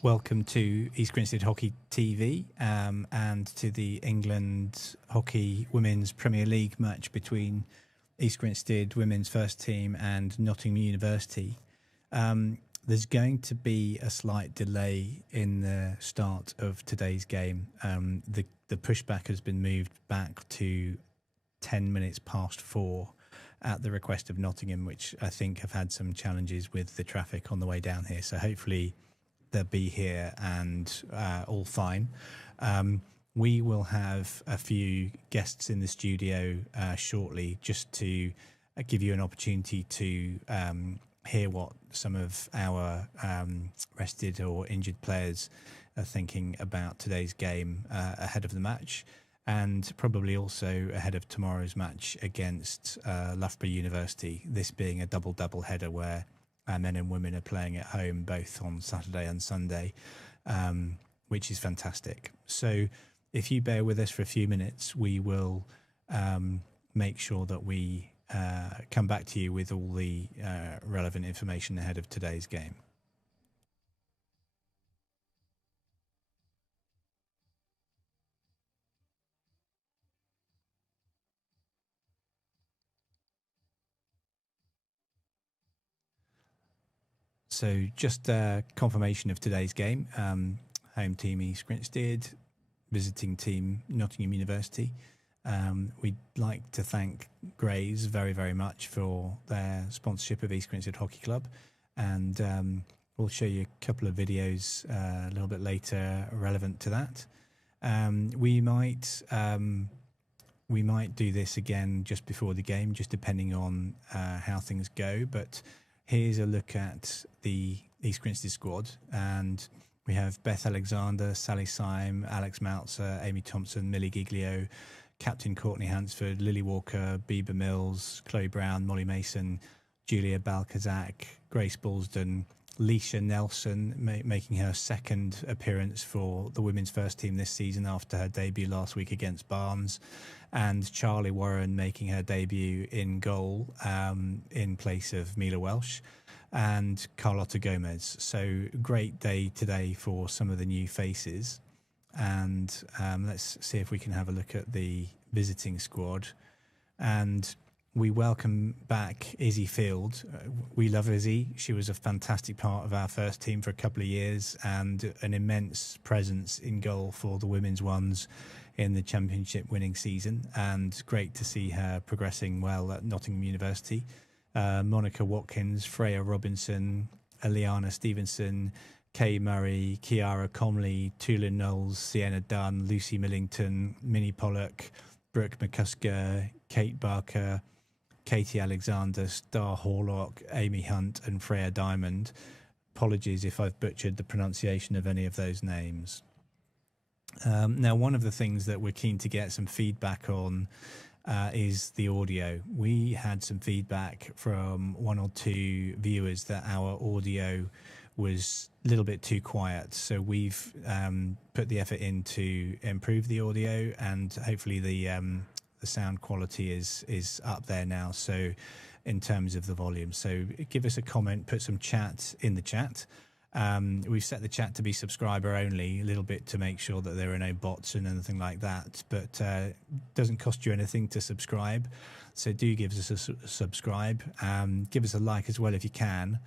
Welcome to East Grinstead Hockey TV and to the England Hockey Women's Premier League match between East Grinstead Women's First Team and Nottingham University. There's going to be a slight delay in the start of today's game. The pushback has been moved back to 10 minutes past 4 at the request of Nottingham, which I think have had some challenges with the traffic on the way down here. So hopefully they'll be here and all fine. We will have a few guests in the studio shortly, just to give you an opportunity to hear what some of our rested or injured players are thinking about today's game ahead of the match, and probably also ahead of tomorrow's match against Loughborough University, this being a double header where men and women are playing at home both on Saturday and Sunday, which is fantastic. So if you bear with us for a few minutes, we will make sure that we come back to you with all the relevant information ahead of today's game. So just confirmation of today's game. Home team East Grinstead, visiting team Nottingham University. We'd like to thank Grays very, very much for their sponsorship of East Grinstead Hockey Club. And we'll show you a couple of videos a little bit later relevant to that. We might do this again just before the game, just depending on how things go. But here's a look at the East Grinstead squad, and we have Beth Alexander, Sally Syme, Alex Meltzer, Amy Thompson, Millie Giglio, Captain Courtney Hansford, Lily Walker, Bieber Mills, Chloe Brown, Molly Mason, Julia Balkazak, Grace Balsden, Leisha Nelson making her second appearance for the women's first team this season after her debut last week against Barnes, and Charlie Warren making her debut in goal in place of Mila Welsh, and Carlotta Gomez. So great day today for some of the new faces. And let's see if we can have a look at the visiting squad. And we welcome back Izzy Field. We love Izzy. She was a fantastic part of our first team for a couple of years and an immense presence in goal for the women's ones in the championship winning season. And great to see her progressing well at Nottingham University. Monica Watkins, Freya Robinson, Eliana Stevenson, Kay Murray, Kiara Comley, Tulin Knowles, Sienna Dunn, Lucy Millington, Minnie Pollock, Brooke McCusker, Kate Barker, Katie Alexander, Star Horlock, Amy Hunt and Freya Diamond. Apologies if I've butchered the pronunciation of any of those names. Now, one of the things that we're keen to get some feedback on is the audio. We had some feedback from one or two viewers that our audio was a little bit too quiet. So we've put the effort in to improve the audio, and hopefully the sound quality is up there now. So in terms of the volume, so give us a comment, put some chat in the chat. We've set the chat to be subscriber only, a little bit to make sure that there are no bots and anything like that, but doesn't cost you anything to subscribe. So do give us a subscribe. Give us a like as well if you can.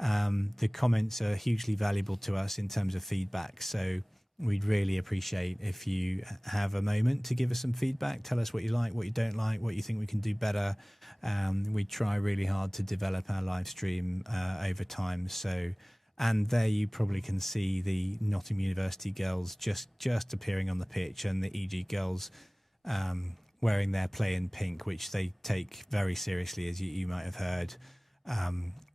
The comments are hugely valuable to us in terms of feedback. So we'd really appreciate if you have a moment to give us some feedback. Tell us what you like, what you don't like, what you think we can do better. We try really hard to develop our live stream over time. So, and there you probably can see the Nottingham University girls just appearing on the pitch, and the EG girls wearing their play in pink, which they take very seriously, as you might have heard.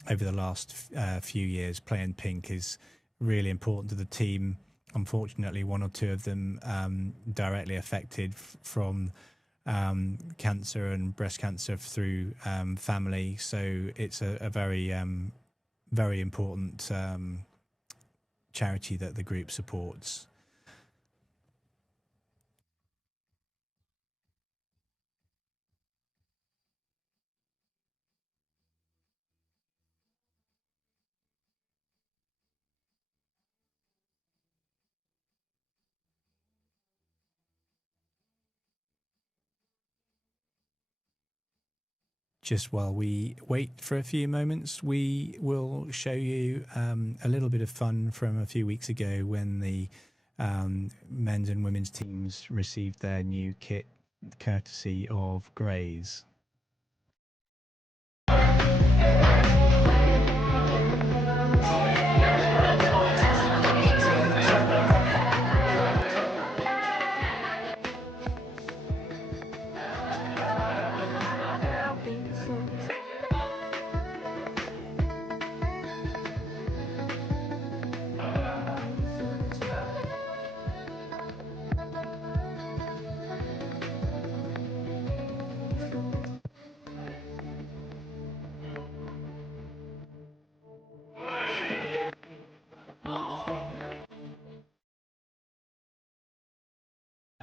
Over the last few years, play in pink is really important to the team. Unfortunately, one or two of them directly affected from cancer and breast cancer through family. So it's a very, very important charity that the group supports. Just while we wait for a few moments, we will show you a little bit of fun from a few weeks ago when the men's and women's teams received their new kit courtesy of Grays.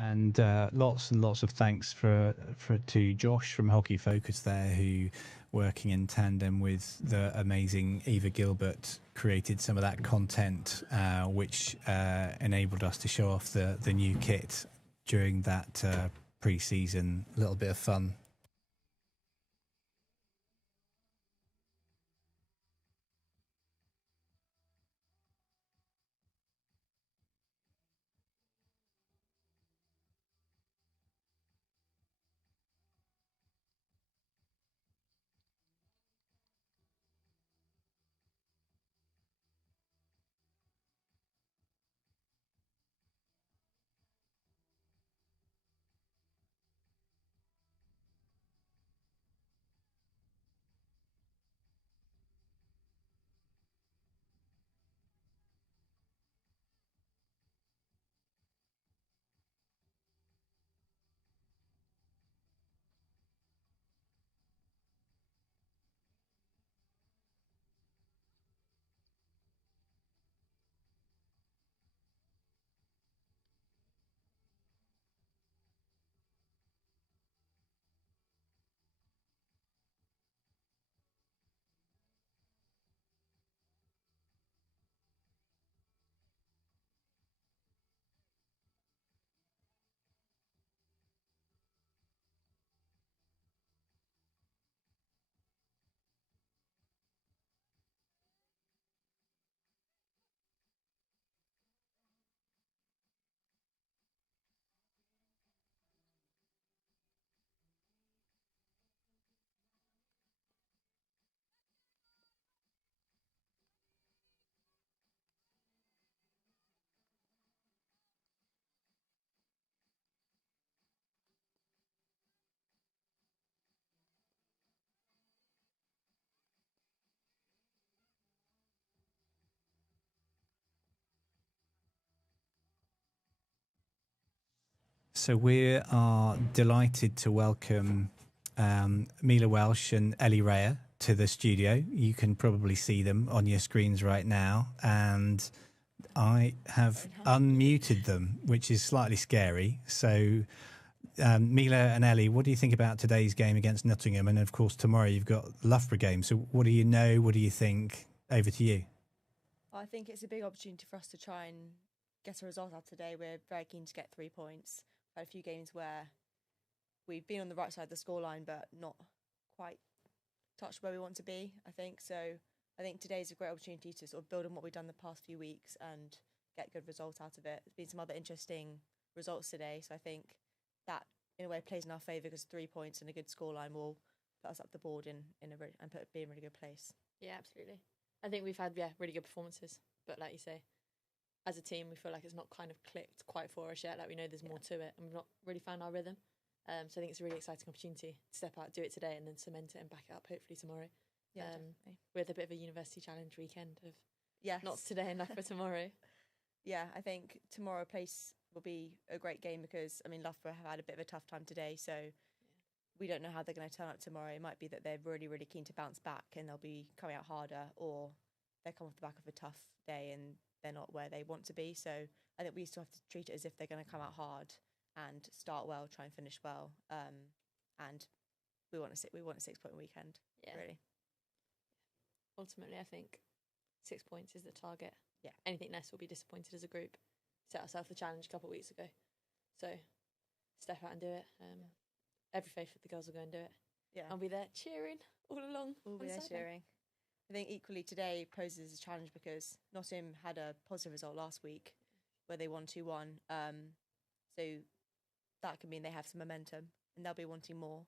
And lots and lots of thanks to Josh from Hockey Focus there, who, working in tandem with the amazing Eva Gilbert, created some of that content, which enabled us to show off the new kit during that pre-season. A little bit of fun. So we are delighted to welcome Mila Welsh and Ellie Rea to the studio. You can probably see them on your screens right now, and I have unmuted them, which is slightly scary. So, Mila and Ellie, what do you think about today's game against Nottingham? And of course, tomorrow you've got Loughborough game. So, what do you know? What do you think? Over to you. I think it's a big opportunity for us to try and get a result out today. We're very keen to get 3 points. We've had a few games where we've been on the right side of the scoreline, but not quite touched where we want to be, I think. So I think today's a great opportunity to sort of build on what we've done the past few weeks and get good results out of it. There's been some other interesting results today, so I think that in a way plays in our favour, because 3 points and a good scoreline will put us up the board and be in a really good place. Yeah, absolutely. I think we've had really good performances, but like you say, as a team we feel like it's not kind of clicked quite for us yet. Like we know there's more to it, and we've not really found our rhythm. So I think it's a really exciting opportunity to step out, do it today, and then cement it and back it up hopefully tomorrow. Yeah, with a bit of a university challenge weekend of not today and for tomorrow. Yeah, I think tomorrow place will be a great game, because I mean Loughborough have had a bit of a tough time today, so we don't know how they're going to turn up tomorrow. It might be that they're really, really keen to bounce back and they'll be coming out harder, or they come off the back of a tough day and they're not where they want to be. So I think we still have to treat it as if they're going to come out hard and start well, try and finish well. And we want a 6-point weekend. Yeah, really. Ultimately, I think 6 points is the target. Yeah. Anything less will be disappointed as a group. Set ourselves the challenge a couple of weeks ago, so step out and do it. Every faith that the girls will go and do it. Yeah, I'll be there cheering all along. We'll be there cheering. I think equally today poses a challenge, because Nottingham had a positive result last week where they won 2-1. So that could mean they have some momentum and they'll be wanting more.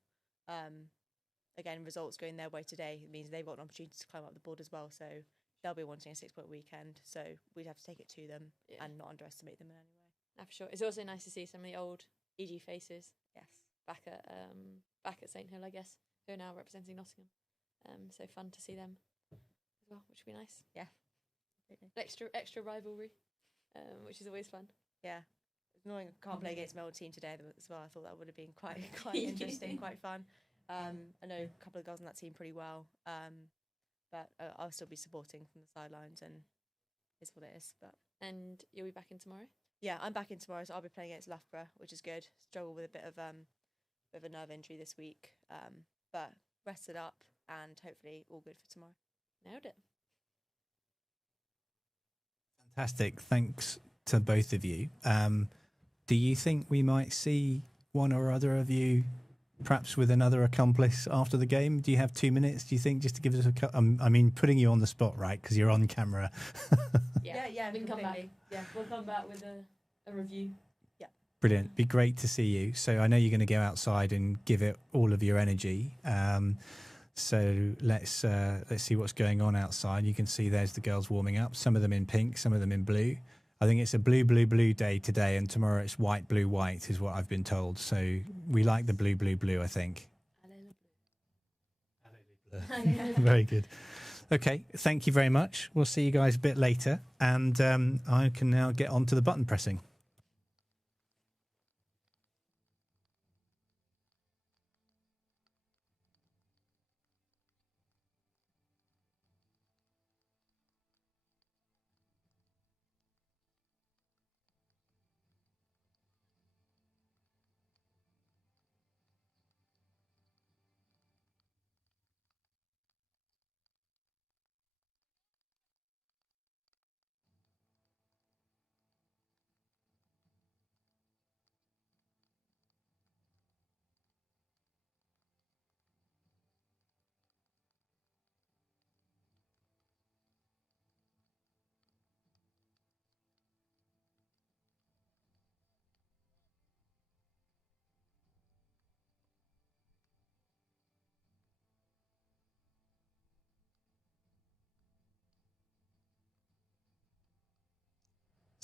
Again, results going their way today, it means they've got an opportunity to climb up the board as well. So they'll be wanting a 6-point weekend. So we'd have to take it to them and not underestimate them in any way. No, for sure. It's also nice to see some of the old EG faces. Yes. Back at St Hill, I guess, who are now representing Nottingham. So fun to see them as well, which would be nice. Yeah. Extra rivalry, which is always fun. Yeah. Annoying, can't play against my old team today as well. I thought that would have been quite interesting, quite fun. I know a couple of girls on that team pretty well, but I'll still be supporting from the sidelines, and it's what it is. And you'll be back in tomorrow? Yeah, I'm back in tomorrow, so I'll be playing against Loughborough, which is good. Struggle with a bit of a nerve injury this week, but rested up and hopefully all good for tomorrow. Nailed it. Fantastic. Thanks to both of you. Do you think we might see one or other of you perhaps with another accomplice after the game? Do you have 2 minutes, do you think, just to give us I mean, putting you on the spot, right, because you're on camera. Yeah, we can come back. Yeah, we'll come back with a review. Yeah. Brilliant. Be great to see you. So I know you're going to go outside and give it all of your energy. So let's see what's going on outside. You can see there's the girls warming up, some of them in pink, some of them in blue. I think it's a blue, blue, blue day today, and tomorrow it's white, blue, white is what I've been told. So we like the blue, blue, blue, I think. Very good. Okay, thank you very much. We'll see you guys a bit later, and I can now get on to the button pressing.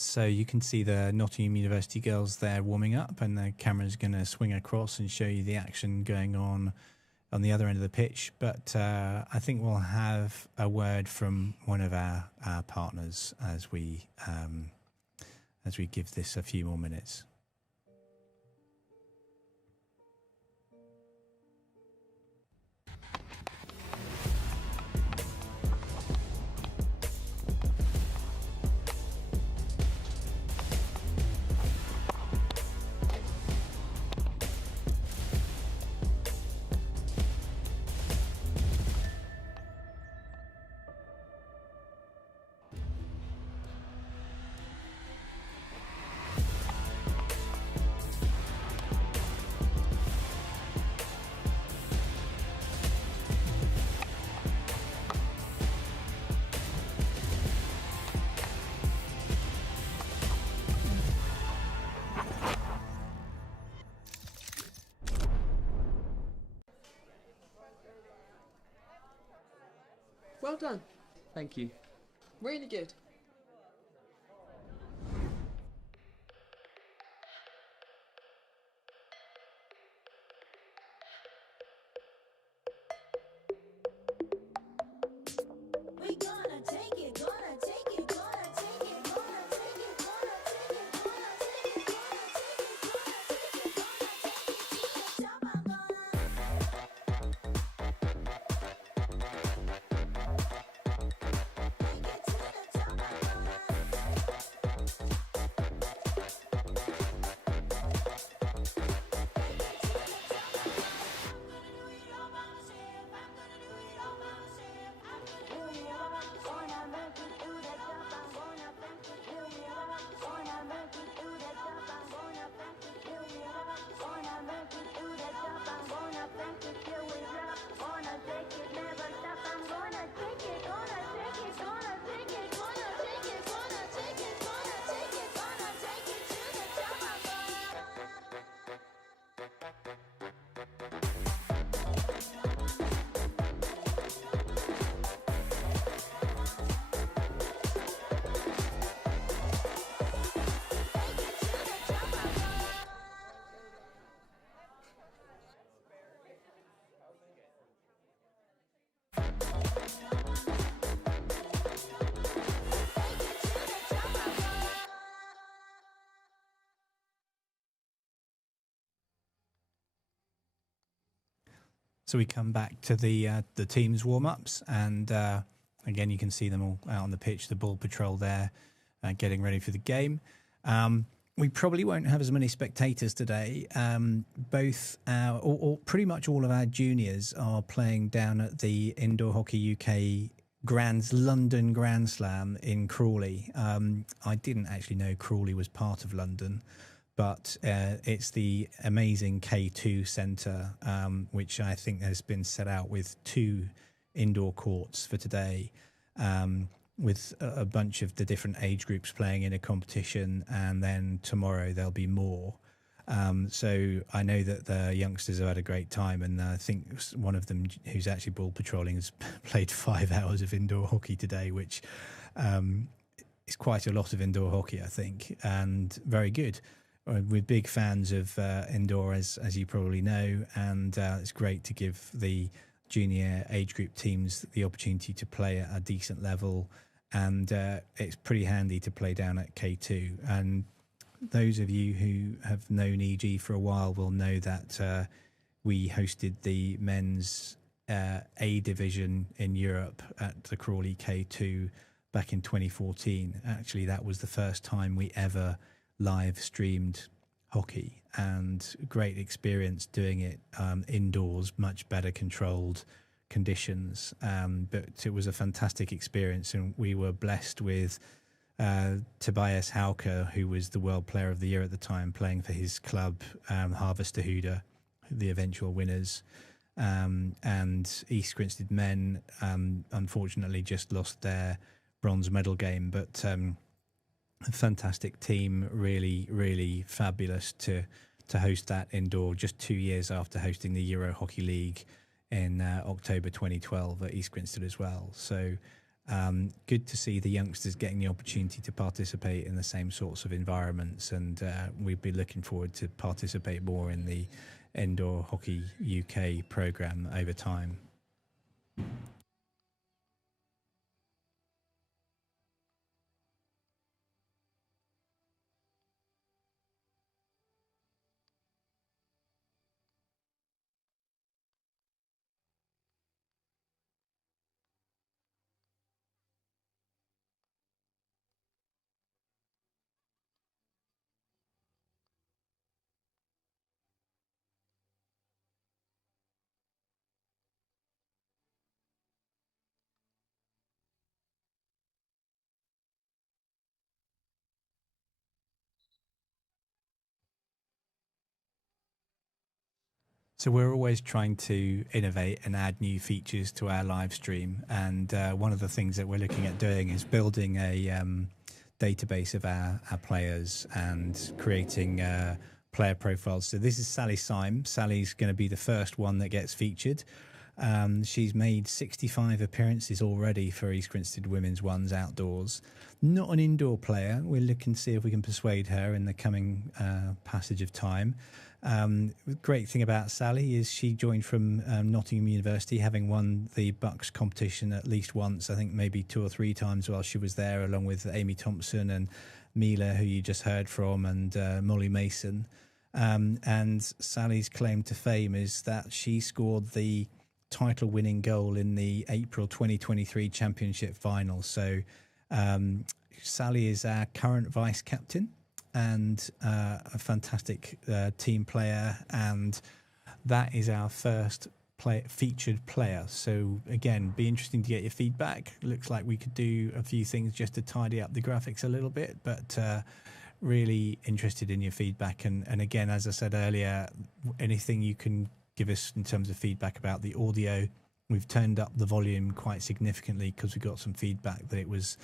So you can see the Nottingham University girls there warming up, and the camera's going to swing across and show you the action going on the other end of the pitch. But I think we'll have a word from one of our partners as we give this a few more minutes. Well done. Thank you. Really good. So we come back to the team's warm-ups, and again, you can see them all out on the pitch, the ball patrol there, getting ready for the game. We probably won't have as many spectators today. Pretty much all of our juniors are playing down at the Indoor Hockey UK London Grand Slam in Crawley. I didn't actually know Crawley was part of London, but it's the amazing K2 Centre, which I think has been set out with 2 indoor courts for today, with a bunch of the different age groups playing in a competition, and then tomorrow there'll be more. So I know that the youngsters have had a great time, and I think one of them, who's actually ball patrolling, has played 5 hours of indoor hockey today, which is quite a lot of indoor hockey, I think, and very good. We're big fans of indoor, as you probably know, and it's great to give the junior age group teams the opportunity to play at a decent level, and it's pretty handy to play down at K2. And those of you who have known EG for a while will know that we hosted the men's A division in Europe at the Crawley K2 back in 2014. Actually, that was the first time we ever live streamed hockey, and great experience doing it indoors, much better controlled conditions, but it was a fantastic experience, and we were blessed with Tobias Hauke, who was the World Player of the Year at the time, playing for his club, Harvesterhude, the eventual winners, and East Grinstead men unfortunately just lost their bronze medal game, but a fantastic team, really fabulous to host that indoor just 2 years after hosting the Euro Hockey League in October 2012 at East Grinstead as well. So good to see the youngsters getting the opportunity to participate in the same sorts of environments, and we'd be looking forward to participate more in the Indoor Hockey UK programme over time. So we're always trying to innovate and add new features to our live stream. And one of the things that we're looking at doing is building a database of our players and creating player profiles. So this is Sally Syme. Sally's going to be the first one that gets featured. She's made 65 appearances already for East Grinstead Women's Ones outdoors. Not an indoor player. We're looking to see if we can persuade her in the coming passage of time. The great thing about Sally is she joined from Nottingham University, having won the Bucks competition at least once, I think maybe 2 or 3 times while she was there, along with Amy Thompson and Mila, who you just heard from, and Molly Mason. And Sally's claim to fame is that she scored the title-winning goal in the April 2023 championship final. So Sally is our current vice captain and a fantastic team player, and that is our first featured player. So again, be interesting to get your feedback. Looks like we could do a few things just to tidy up the graphics a little bit, but really interested in your feedback. And again, as I said earlier, anything you can give us in terms of feedback about the audio. We've turned up the volume quite significantly because we got some feedback that it was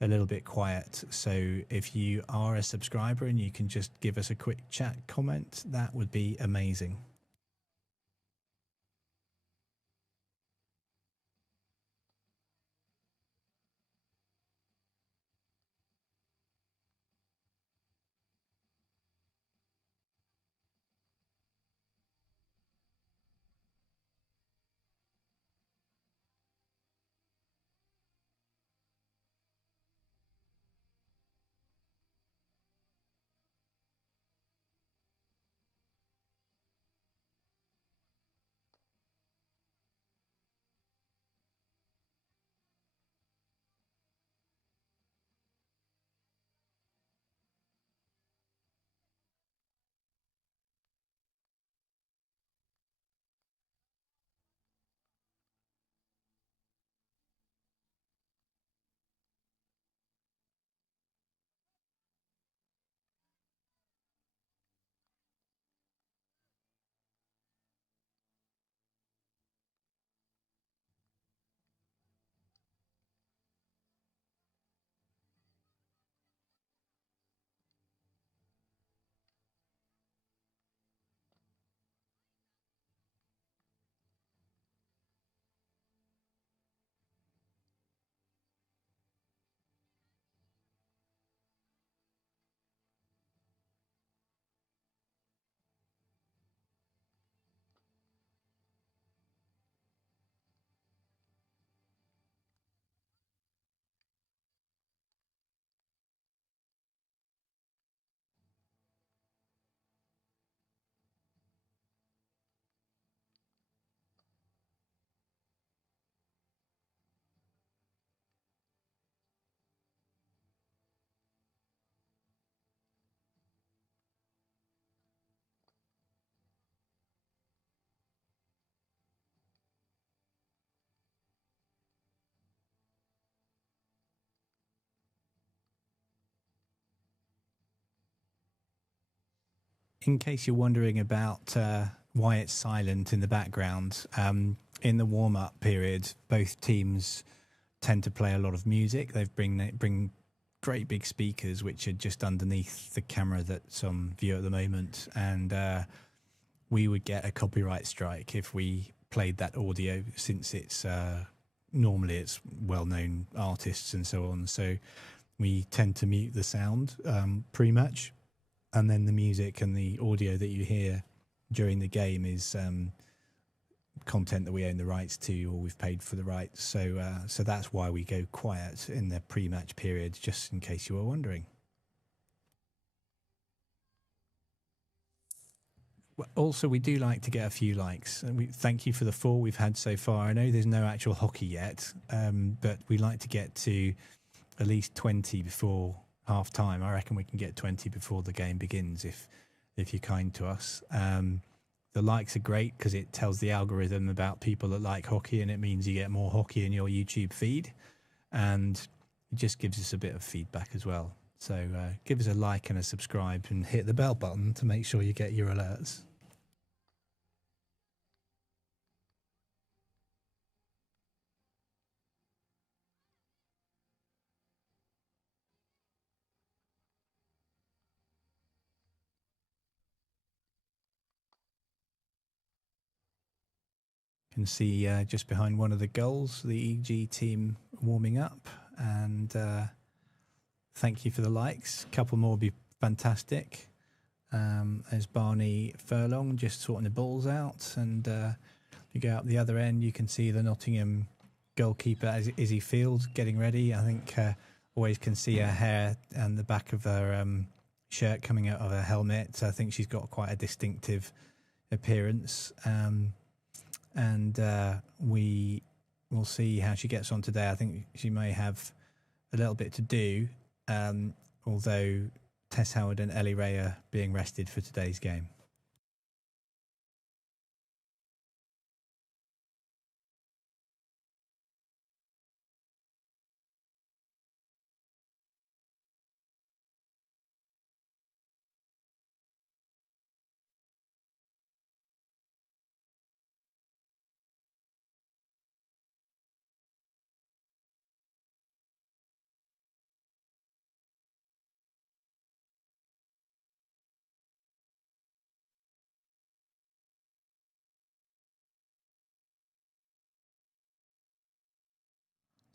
a little bit quiet. So if you are a subscriber and you can just give us a quick chat comment, that would be amazing. In case you're wondering about why it's silent in the background, in the warm-up period, both teams tend to play a lot of music. They bring great big speakers, which are just underneath the camera that's on view at the moment, and we would get a copyright strike if we played that audio, since it's normally it's well-known artists and so on. So we tend to mute the sound pre-match. And then the music and the audio that you hear during the game is content that we own the rights to, or we've paid for the rights. So that's why we go quiet in the pre-match period, just in case you were wondering. Also, we do like to get a few likes. And we thank you for the 4 we've had so far. I know there's no actual hockey yet, but we like to get to at least 20 before half time. I reckon we can get 20 before the game begins if you're kind to us. The likes are great because it tells the algorithm about people that like hockey, and it means you get more hockey in your YouTube feed, and it just gives us a bit of feedback as well. So give us a like and a subscribe and hit the bell button to make sure you get your alerts. can see just behind one of the goals, the EG team warming up. And thank you for the likes. A couple more would be fantastic. There's Barney Furlong just sorting the balls out. And you go up the other end, you can see the Nottingham goalkeeper, Izzy Fields, getting ready. I think always can see her hair and the back of her shirt coming out of her helmet. So I think she's got quite a distinctive appearance. And we will see how she gets on today. I think she may have a little bit to do, although Tess Howard and Ellie Ray are being rested for today's game.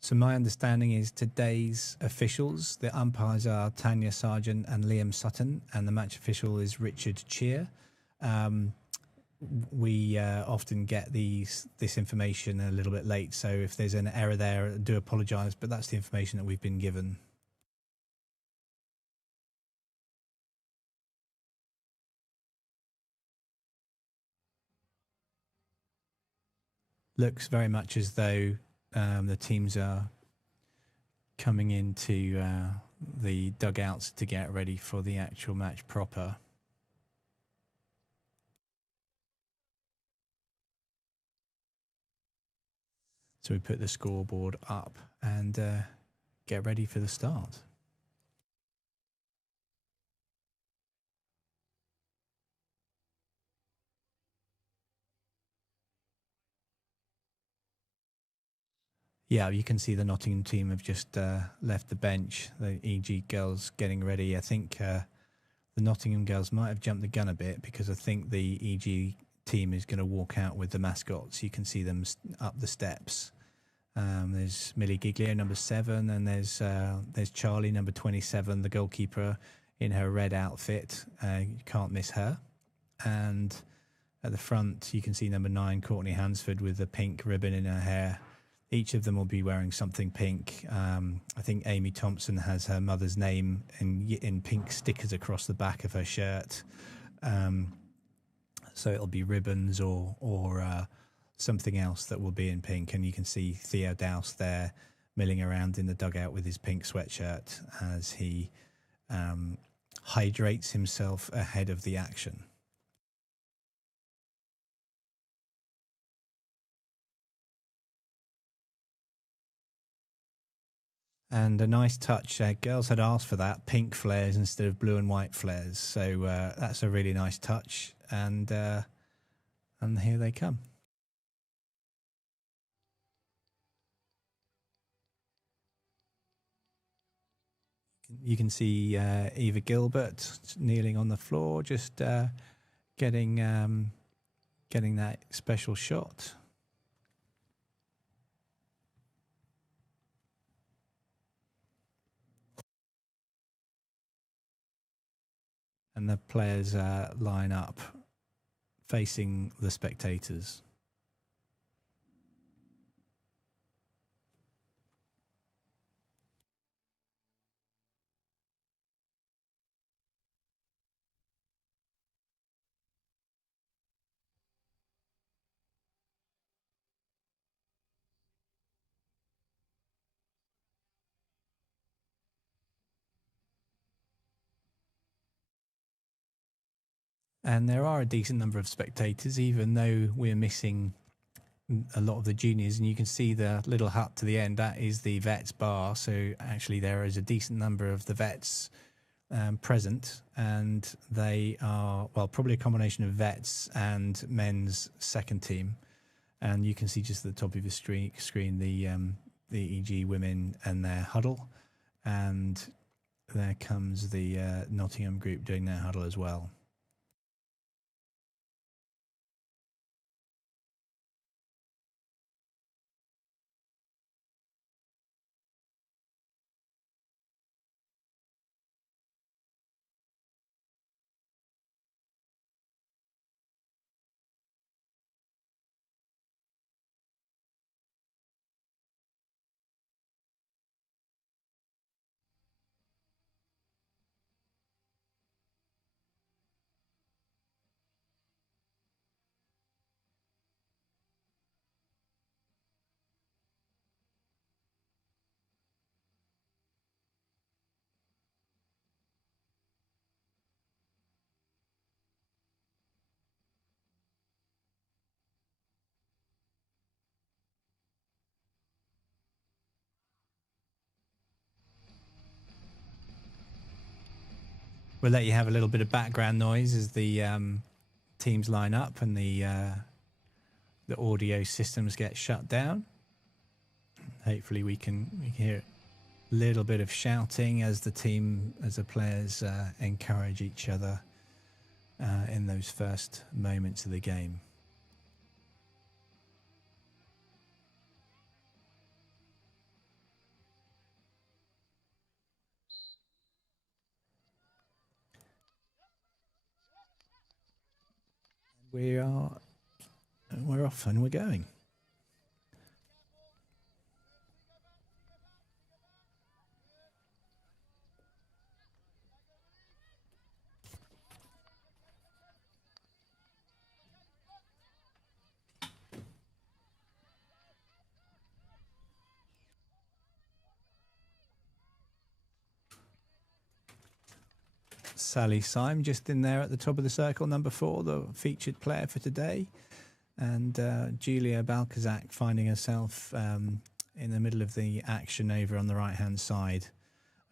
So my understanding is today's officials, the umpires are Tanya Sargent and Liam Sutton, and the match official is Richard Cheer. We often get this information a little bit late, so if there's an error there, I do apologise, but that's the information that we've been given. Looks very much as though the teams are coming into the dugouts to get ready for the actual match proper. So we put the scoreboard up and get ready for the start. Yeah, you can see the Nottingham team have just left the bench. The EG girls getting ready. I think the Nottingham girls might have jumped the gun a bit because I think the EG team is going to walk out with the mascots. You can see them up the steps. There's Millie Giglio, number 7, and there's Charlie, number 27, the goalkeeper in her red outfit. You can't miss her. And at the front, you can see number 9, Courtney Hansford, with the pink ribbon in her hair. Each of them will be wearing something pink. I think Amy Thompson has her mother's name in pink stickers across the back of her shirt. So it'll be ribbons or something else that will be in pink. And you can see Theo Douse there milling around in the dugout with his pink sweatshirt as he hydrates himself ahead of the action. And a nice touch. Girls had asked for that, pink flares instead of blue and white flares. So that's a really nice touch. And here they come. You can see Eva Gilbert kneeling on the floor, just getting that special shot. And the players line up facing the spectators. And there are a decent number of spectators, even though we're missing a lot of the juniors. And you can see the little hut to the end. That is the vets bar. So actually there is a decent number of the vets present. And they are, well, probably a combination of vets and men's second team. And you can see just at the top of the screen the EG women and their huddle. And there comes the Nottingham group doing their huddle as well. we'll let you have a little bit of background noise as the teams line up and the audio systems get shut down. Hopefully we can hear a little bit of shouting as the players encourage each other in those first moments of the game. We're off and we're going. Sally Syme just in there at the top of the circle, number 4, the featured player for today. And Julia Balkazak finding herself in the middle of the action over on the right-hand side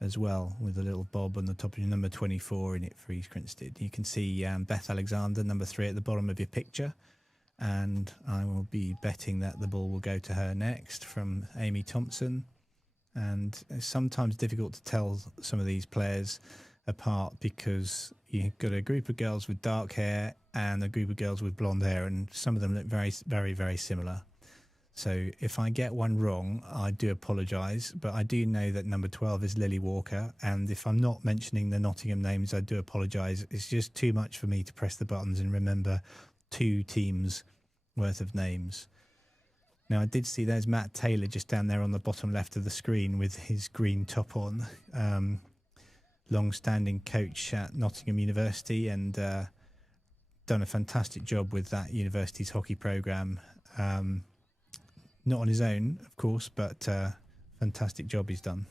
as well, with a little bob on the top of your number 24 in it for East Grinstead. You can see Beth Alexander, number 3, at the bottom of your picture. And I will be betting that the ball will go to her next from Amy Thompson. And it's sometimes difficult to tell some of these players apart because you've got a group of girls with dark hair and a group of girls with blonde hair, and some of them look very, very, very similar. So if I get one wrong, I do apologise, but I do know that number 12 is Lily Walker, and if I'm not mentioning the Nottingham names, I do apologise. It's just too much for me to press the buttons and remember 2 teams worth of names. Now, I did see there's Matt Taylor just down there on the bottom left of the screen with his green top on. Long-standing coach at Nottingham University, and done a fantastic job with that university's hockey programme. Not on his own, of course, but fantastic job he's done.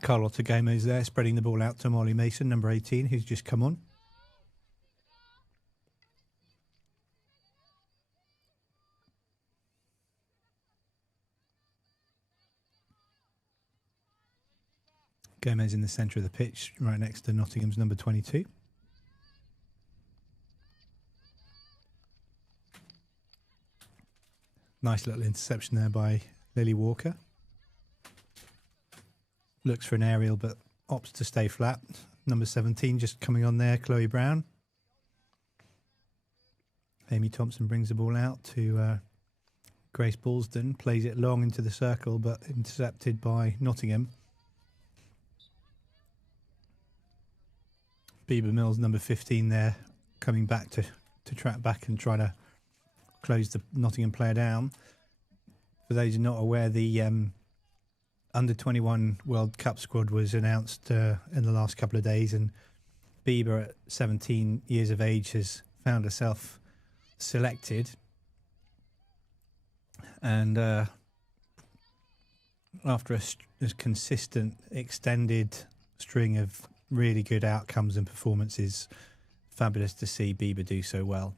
Carlotta Gomez there, spreading the ball out to Molly Mason, number 18, who's just come on. Gomez in the centre of the pitch, right next to Nottingham's number 22. Nice little interception there by Lily Walker. Looks for an aerial but opts to stay flat. Number 17 just coming on there, Chloe Brown. Amy Thompson brings the ball out to Grace Ballston, plays it long into the circle but intercepted by Nottingham. Bieber Mills, number 15 there, coming back to track back and try to close the Nottingham player down. For those who are not aware, the under-21 World Cup squad was announced in the last couple of days, and Bieber at 17 years of age has found herself selected. And after a consistent, extended string of really good outcomes and performances, fabulous to see Bieber do so well.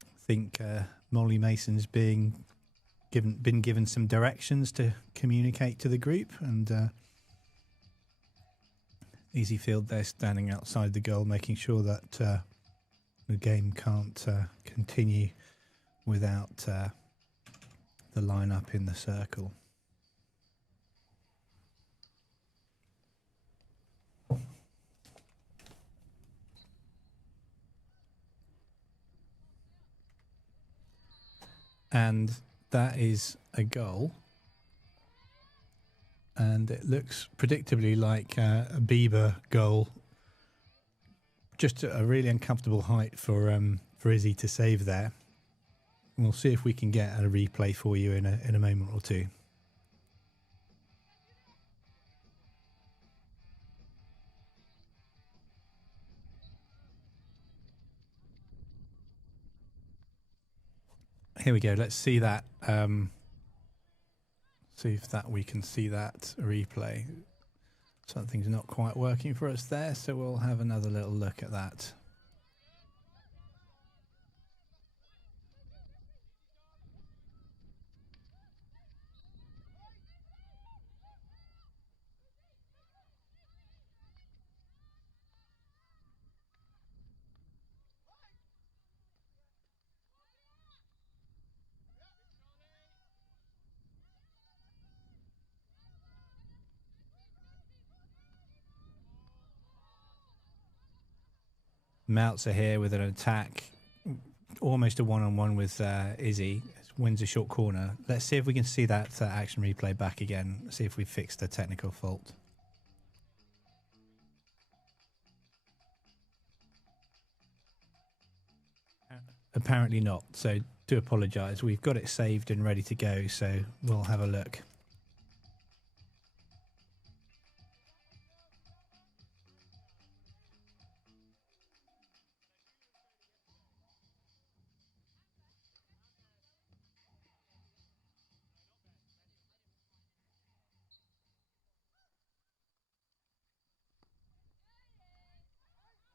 I think Molly Mason's been given some directions to communicate to the group, and Easy Field there standing outside the goal, making sure that the game can't continue without the line-up in the circle. And that is a goal. And it looks predictably like a Bieber goal. Just a really uncomfortable height for Izzy to save there. We'll see if we can get a replay for you in a moment or two. Here we go. Let's see that. See if we can see that replay. Something's not quite working for us there, so we'll have another little look at that. Mounts are here with an attack, almost a one-on-one with Izzy. Wins a short corner. Let's see if we can see that action replay back again. See if we fixed the technical fault. Apparently not, so do apologise. We've got it saved and ready to go, so we'll have a look.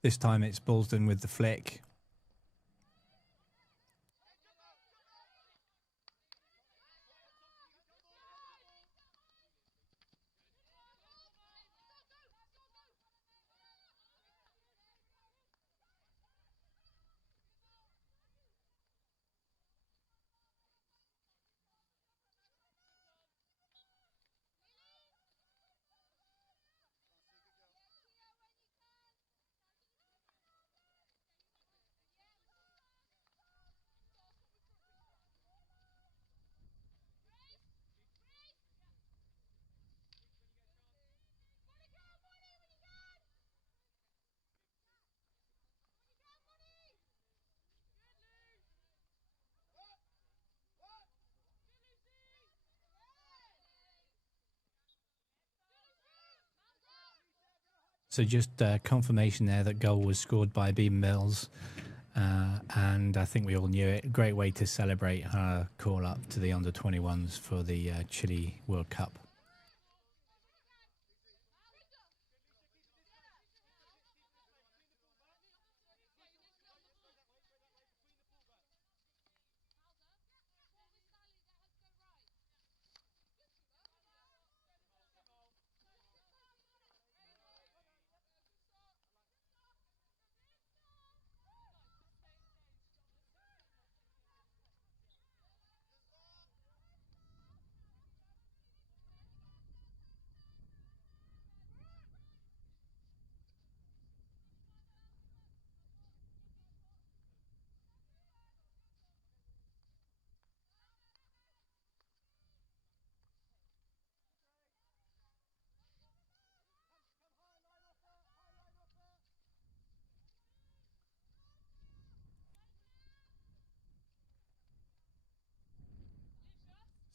This time it's Ballston with the flick. So just confirmation there that goal was scored by Beam Mills. And I think we all knew it. Great way to celebrate her call up to the under-21s for the Chile World Cup.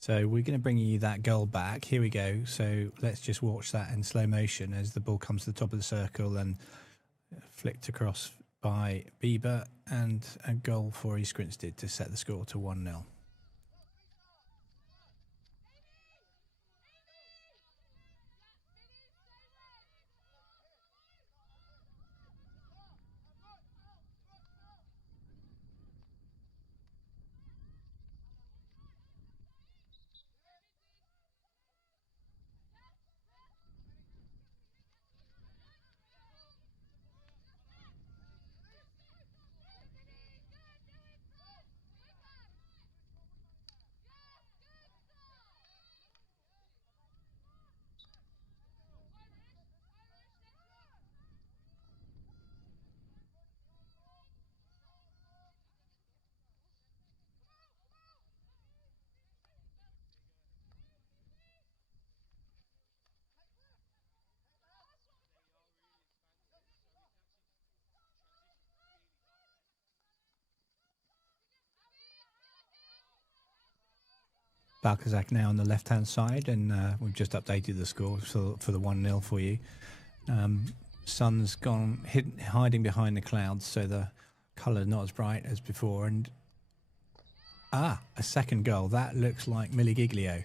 So we're going to bring you that goal back. Here we go. So let's just watch that in slow motion as the ball comes to the top of the circle and flicked across by Bieber, and a goal for East Grinstead to set the score to 1-0. Balkazak now on the left-hand side, and we've just updated the score for the 1-0 for you. Sun's gone hiding behind the clouds, so the colour not as bright as before. And a second goal. That looks like Milligiglio,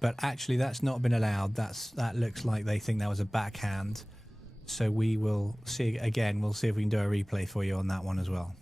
but actually that's not been allowed. That looks like they think that was a backhand. So we will see again. We'll see if we can do a replay for you on that one as well.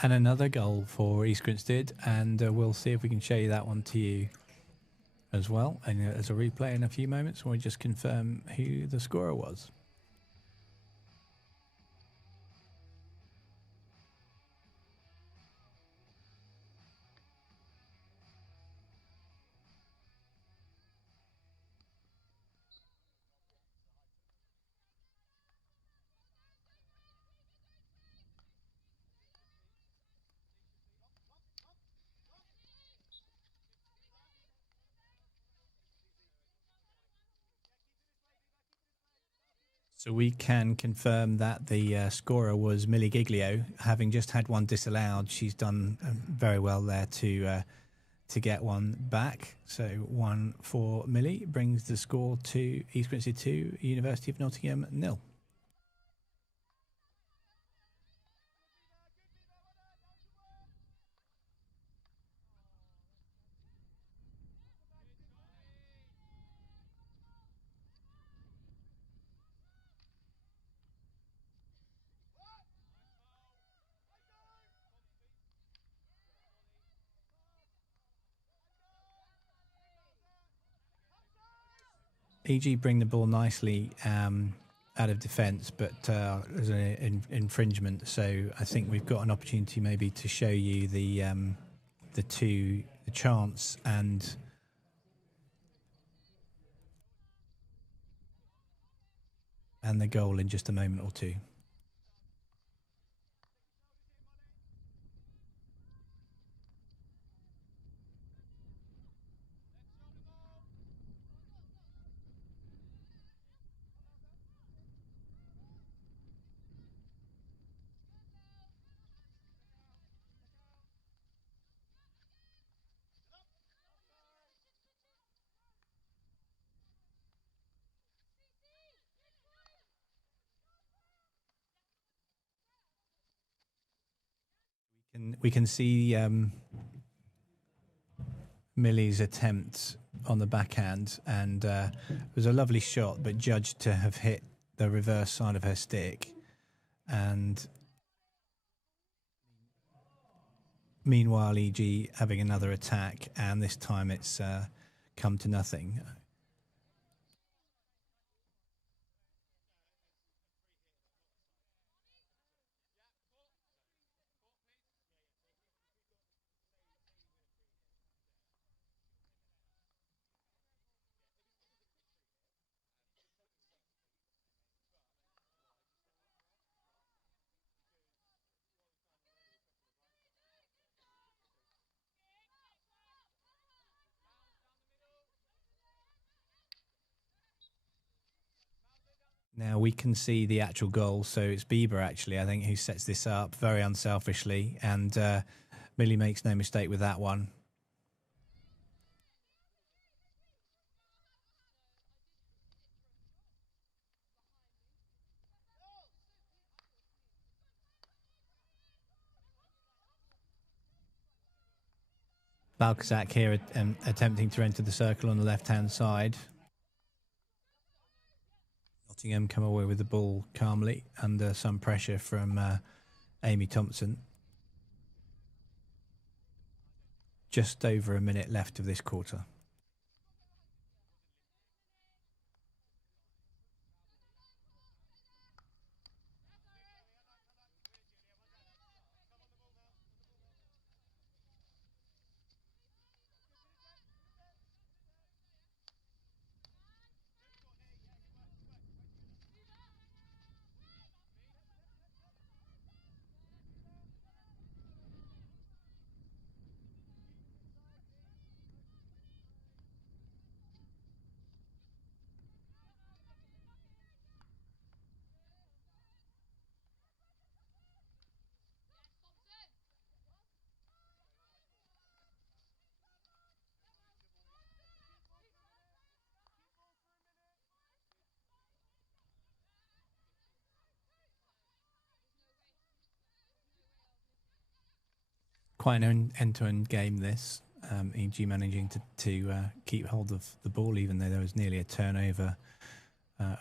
And another goal for East Grinstead, and we'll see if we can show you that one to you as well, and as a replay in a few moments when we just confirm who the scorer was. So we can confirm that the scorer was Millie Giglio. Having just had one disallowed, she's done very well there to get one back. So 1 for Millie brings the score to East Grinstead 2, University of Nottingham 0. EG bring the ball nicely out of defence, but there's an infringement. So I think we've got an opportunity maybe to show you the chance and the goal in just a moment or two. We can see Millie's attempt on the backhand, and it was a lovely shot, but judged to have hit the reverse side of her stick. And Meanwhile, EG having another attack, and this time it's come to nothing. Now we can see the actual goal. So it's Bieber, actually, I think, who sets this up very unselfishly. And Millie makes no mistake with that one. Balkazak here attempting to enter the circle on the left-hand side. Nottingham come away with the ball calmly under some pressure from Amy Thompson. Just over a minute left of this quarter. Quite an end-to-end game, this. EG managing to keep hold of the ball, even though there was nearly a turnover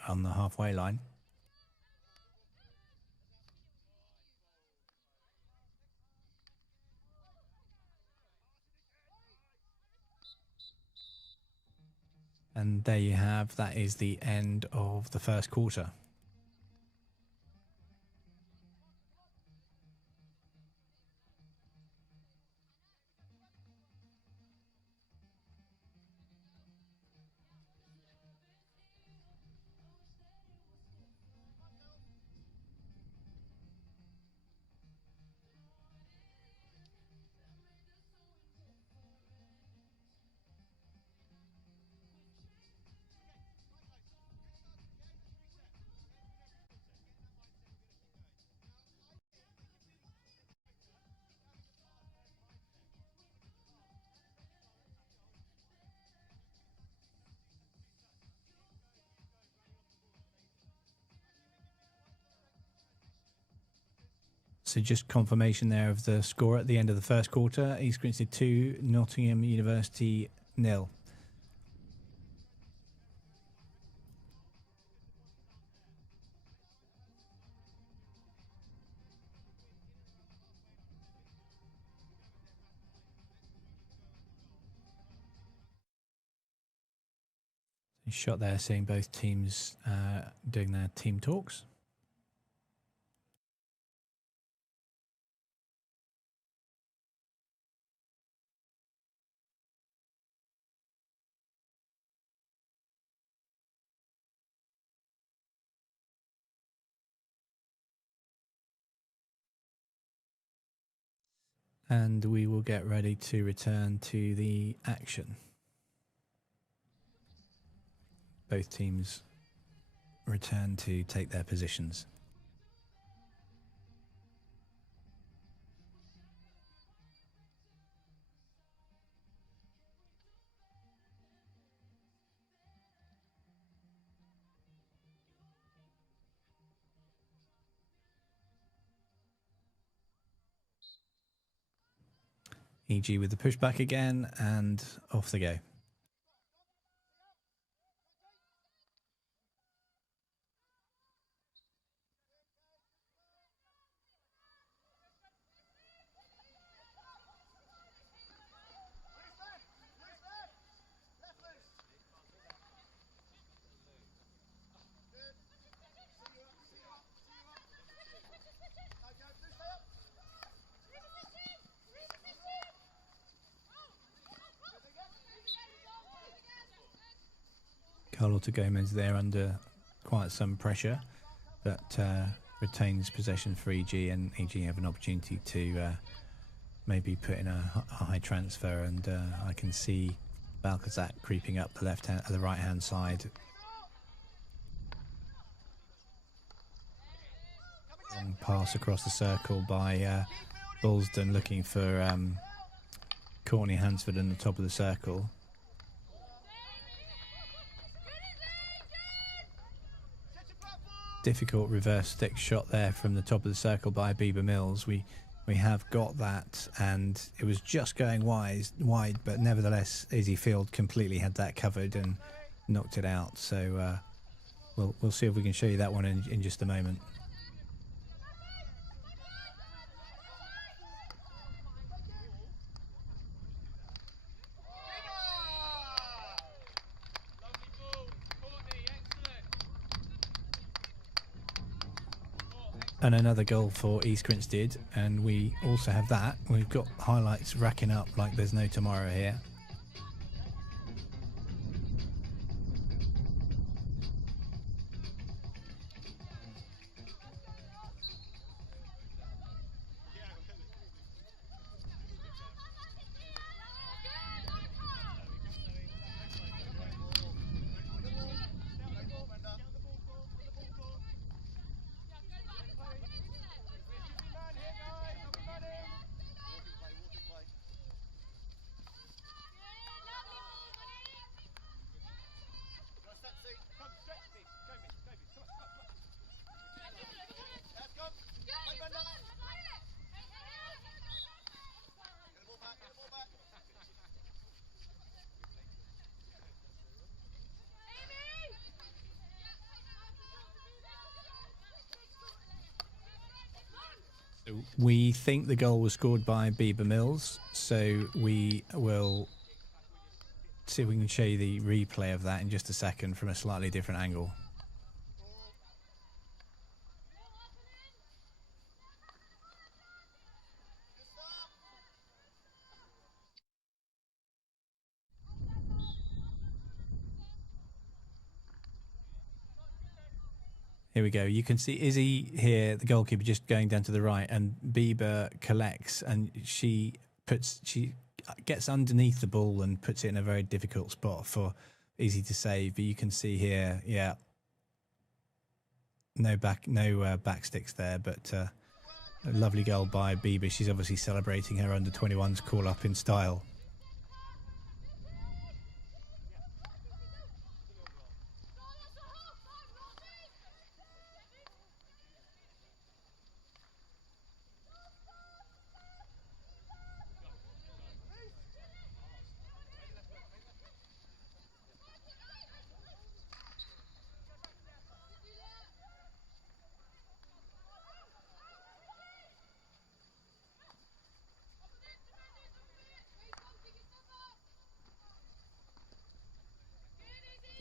on the halfway line. And there you have, that is the end of the first quarter. So just confirmation there of the score at the end of the first quarter. East Grinstead 2, Nottingham University 0. Shot there, seeing both teams doing their team talks. And we will get ready to return to the action. Both teams return to take their positions. EG with the pushback again, and off they go. Carlota Gomez there under quite some pressure, but retains possession for EG, and EG have an opportunity to maybe put in a high transfer, and I can see Balkazak creeping up the right hand side. Long pass across the circle by Bullsden, looking for Courtney Hansford in the top of the circle. Difficult reverse stick shot there from the top of the circle by Bieber Mills. We have got that, and it was just going wide, but nevertheless Izzy Field completely had that covered and knocked it out. So we'll see if we can show you that one in just a moment. And another goal for East Grinstead, and we also have that. We've got highlights racking up like there's no tomorrow here. We think the goal was scored by Bieber Mills, so we will see if we can show you the replay of that in just a second from a slightly different angle. Here we go. You can see Izzy here, the goalkeeper, just going down to the right, and Bieber collects, and she gets underneath the ball and puts it in a very difficult spot for Izzy to save. But you can see here, yeah, no back sticks there, but a lovely goal by Bieber. She's obviously celebrating her under-21s call up in style.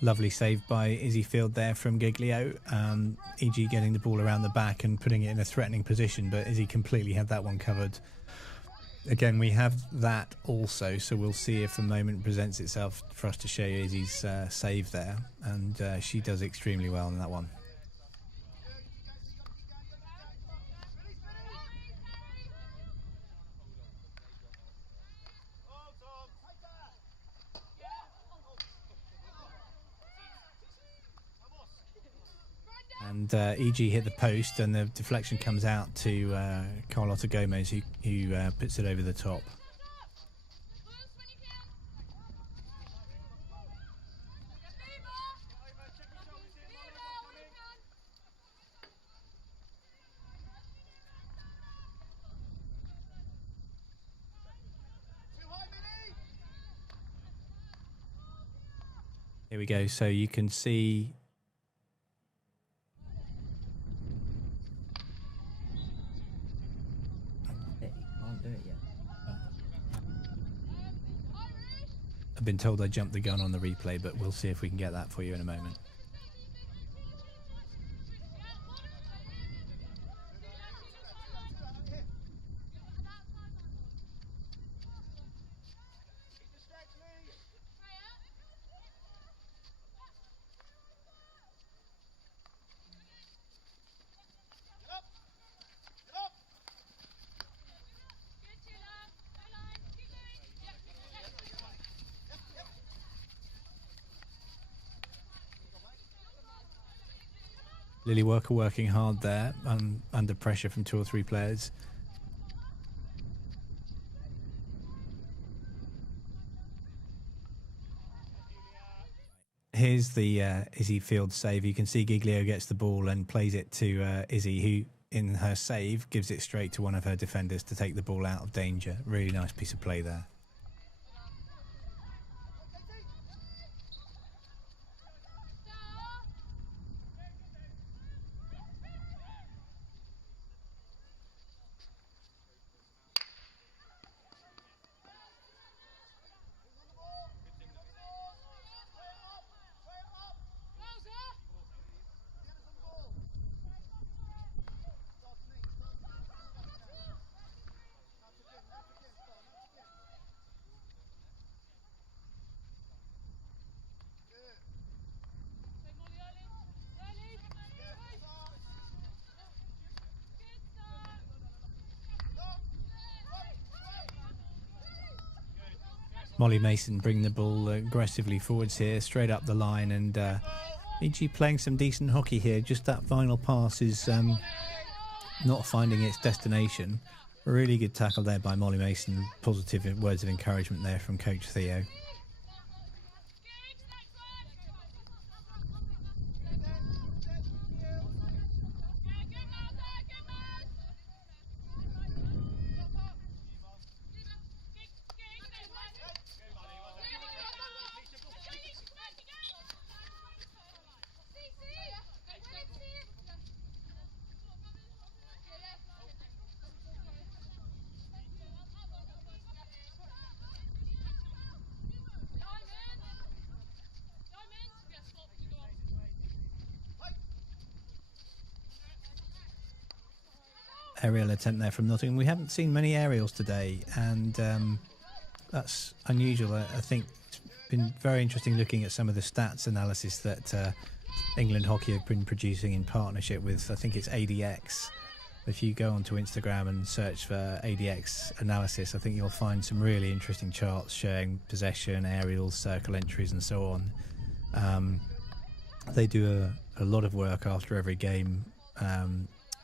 Lovely save by Izzy Field there from Giglio. EG getting the ball around the back and putting it in a threatening position, but Izzy completely had that one covered. Again, we have that also, so we'll see if the moment presents itself for us to show you Izzy's save there, and she does extremely well in that one. And EG hit the post, and the deflection comes out to Carlota Gomez, who puts it over the top. Here we go. So you can see I've been told I jumped the gun on the replay, but we'll see if we can get that for you in a moment. Lily Worker working hard there, under pressure from 2 or 3 players. Here's the Izzy field save. You can see Giglio gets the ball and plays it to Izzy, who in her save gives it straight to one of her defenders to take the ball out of danger. Really nice piece of play there. Molly Mason bring the ball aggressively forwards here, straight up the line, and EG playing some decent hockey here. Just that final pass is not finding its destination. A really good tackle there by Molly Mason. Positive words of encouragement there from Coach Theo. Aerial attempt there from Nottingham. We haven't seen many aerials today, and that's unusual. I think it's been very interesting looking at some of the stats analysis that England Hockey have been producing in partnership with, I think it's ADX. If you go onto Instagram and search for ADX analysis, I think you'll find some really interesting charts showing possession, aerials, circle entries, and so on. They do a lot of work after every game,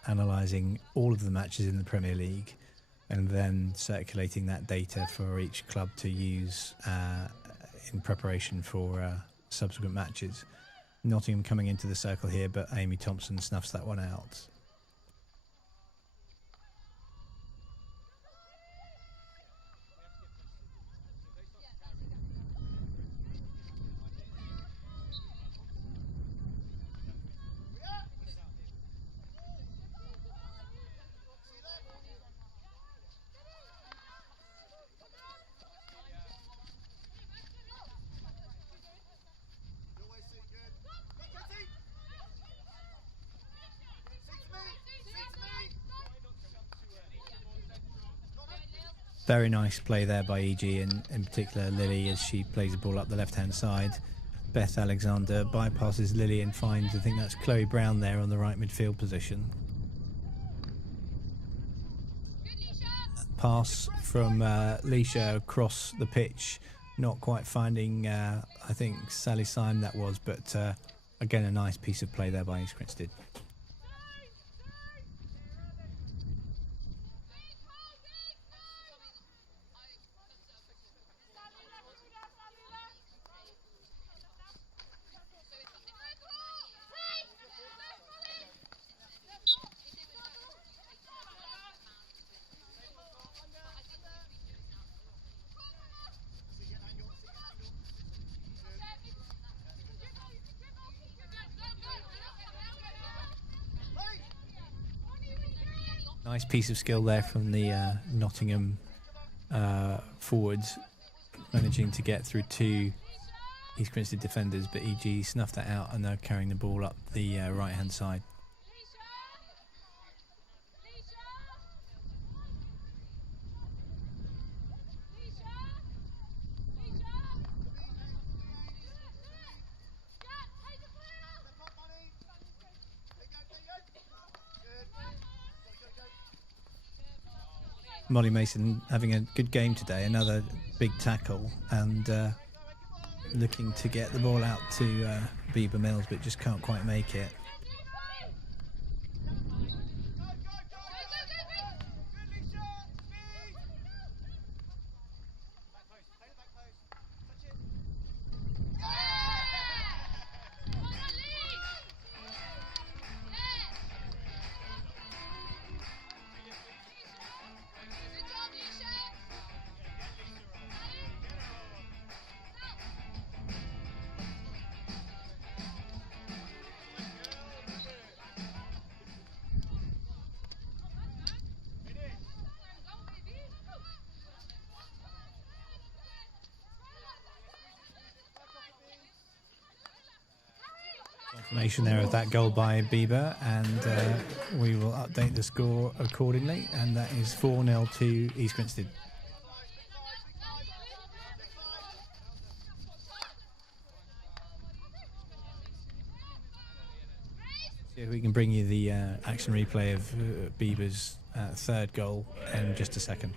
analysing all of the matches in the Premier League and then circulating that data for each club to use in preparation for subsequent matches. Nottingham coming into the circle here, but Amy Thompson snuffs that one out. Very nice play there by EG, and in particular Lily, as she plays the ball up the left-hand side. Beth Alexander bypasses Lily and finds, I think that's Chloe Brown there on the right midfield position. Pass from Leisha across the pitch, not quite finding, I think, Sally Syme that was, but again, a nice piece of play there by East Grinstead. Nice piece of skill there from the Nottingham forwards, managing to get through 2 East Grinstead defenders, but EG snuffed that out and they're carrying the ball up the right-hand side. Molly Mason having a good game today, another big tackle, and looking to get the ball out to Bieber Mills, but just can't quite make it. Confirmation there of that goal by Bieber, and we will update the score accordingly, and that is 4-0 to East Grinstead. See if we can bring you the action replay of Bieber's third goal in just a second.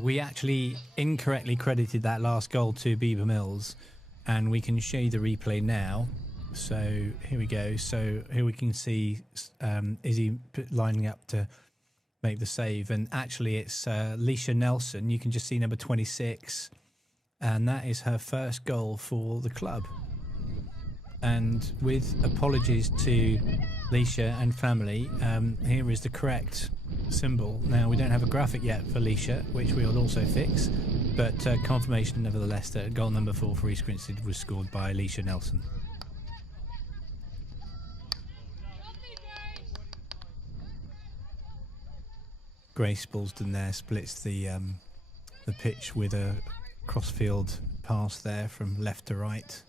We actually incorrectly credited that last goal to Bieber Mills, and we can show you the replay now. So here we go. So here we can see Izzy lining up to make the save, and actually it's Leisha Nelson. You can just see number 26, and that is her first goal for the club. And with apologies to Leisha and family, here is the correct symbol. Now, we don't have a graphic yet for Leisha, which we will also fix, but confirmation nevertheless that goal number 4 for East Grinstead was scored by Leisha Nelson. Grace Spalston there splits the pitch with a crossfield pass there from left to right.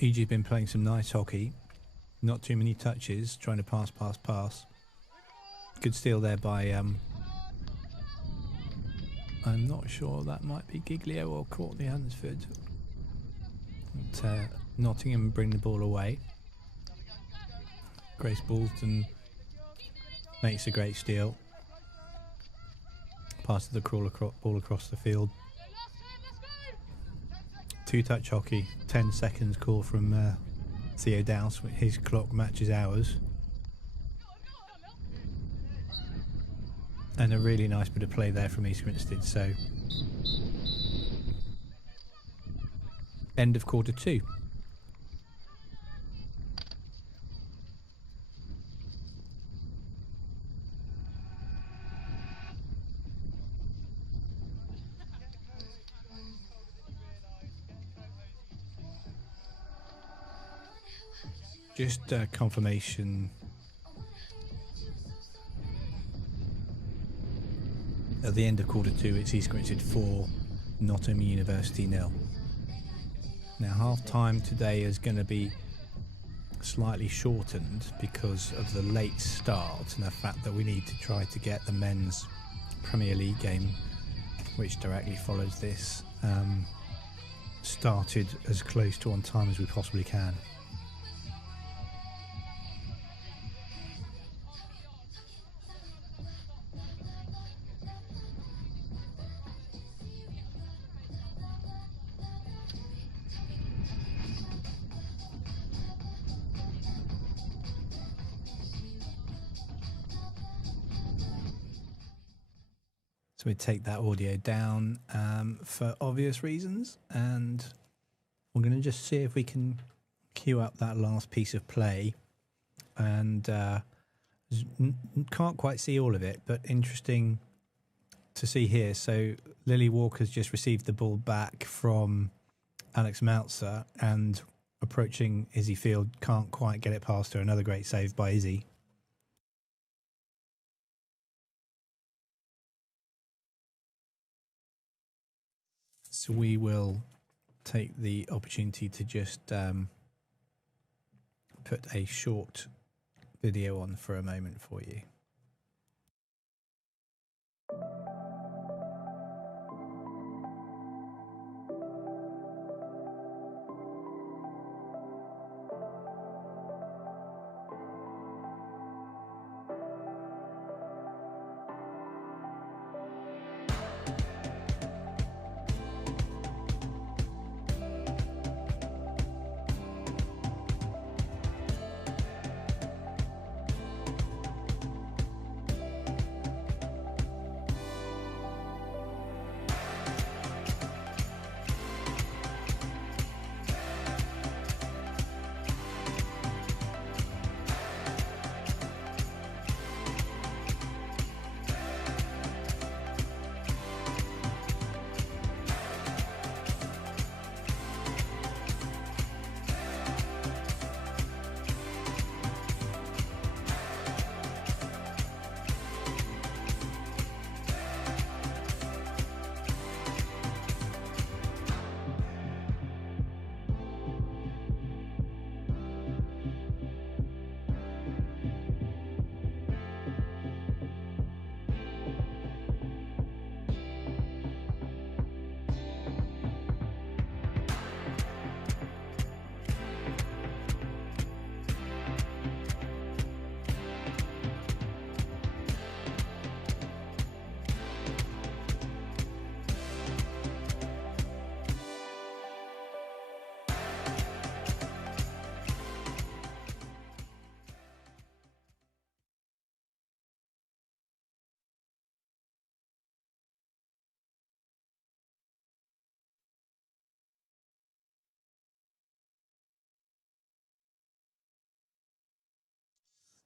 EG's been playing some nice hockey. Not too many touches, trying to pass. Good steal there by, I'm not sure, that might be Giglio or Courtney Hansford. But, Nottingham bring the ball away. Grace Baldwin makes a great steal. Passes the ball across the field. 2-touch hockey, 10 seconds call from Theo Dowse. His clock matches ours. And a really nice bit of play there from East Grinstead. So, end of quarter 2. Just confirmation at the end of quarter 2, it's East Grinstead 4, Nottingham University 0. Now half time today is going to be slightly shortened because of the late start and the fact that we need to try to get the men's Premier League game, which directly follows this, started as close to on time as we possibly can. So we take that audio down for obvious reasons, and we're going to just see if we can cue up that last piece of play. And can't quite see all of it, but interesting to see here. So Lily Walker's just received the ball back from Alex Meltzer and approaching Izzy Field, can't quite get it past her. Another great save by Izzy. So we will take the opportunity to just put a short video on for a moment for you.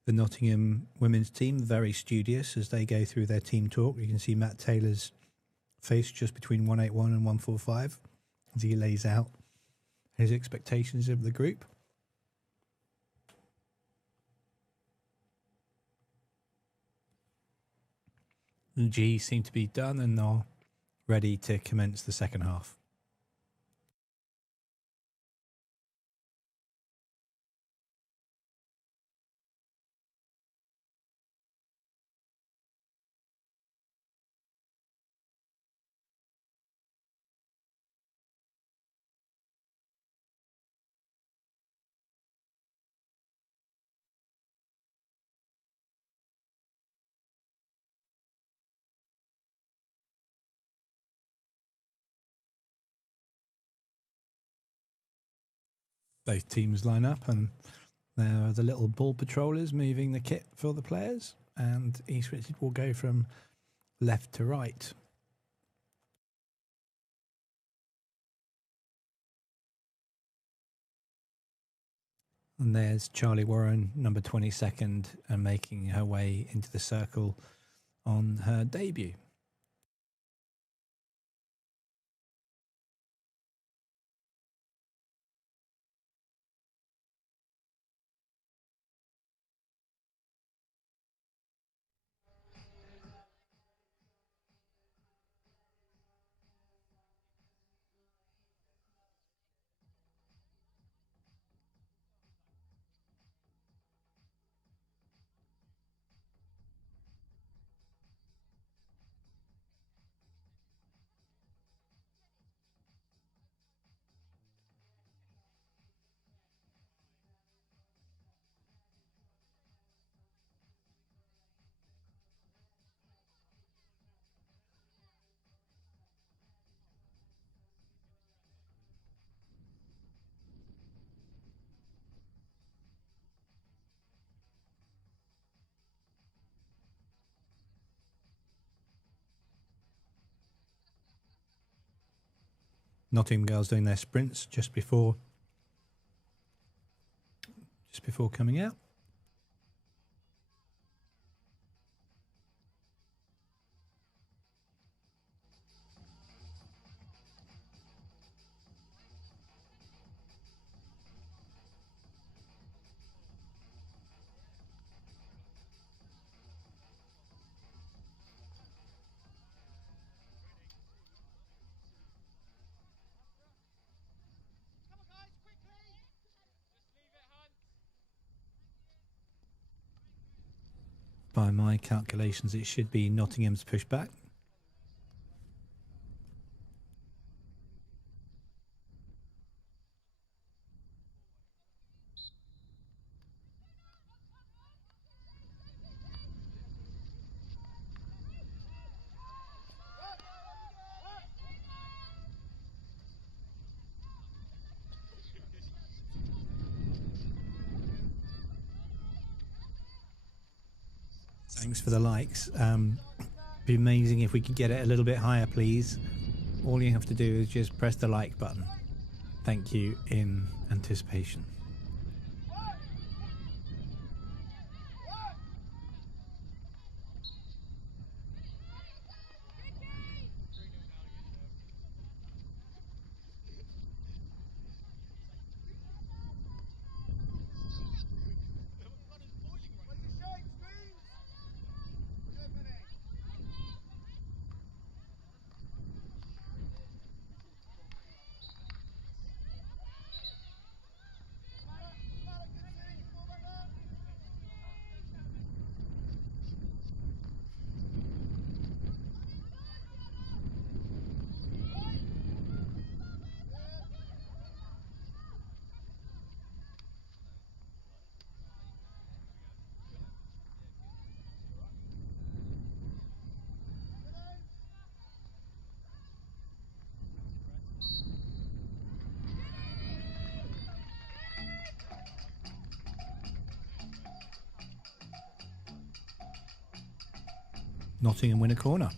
The Nottingham women's team, very studious as they go through their team talk. You can see Matt Taylor's face just between 181 and 145 as he lays out his expectations of the group. The G seem to be done and are ready to commence the second half. both teams line up, and there are the little ball patrollers moving the kit for the players, and East Grinstead will go from left to right. And there's Charlie Warren, number 22nd, and making her way into the circle on her debut. Nottingham girls doing their sprints just before coming out. By my calculations, it should be Nottingham's pushback. Thanks for the likes. Be amazing if we could get it a little bit higher, please. All you have to do is just press the like button. Thank you in anticipation. Nottingham win a corner.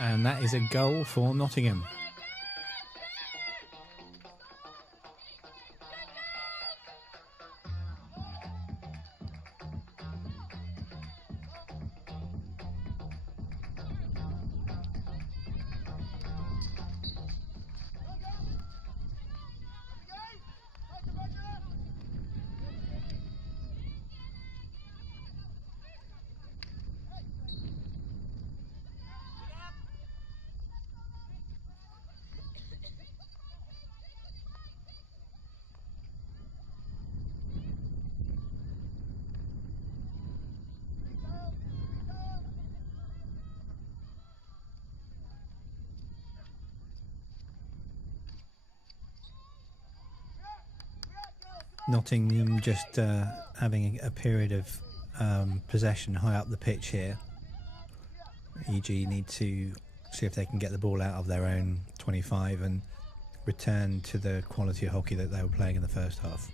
And that is a goal for Nottingham. Nottingham just having a period of possession high up the pitch here. EG need to see if they can get the ball out of their own 25 and return to the quality of hockey that they were playing in the first half.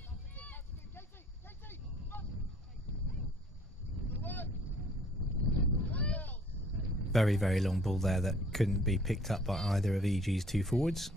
Very, very long ball there that couldn't be picked up by either of EG's two forwards.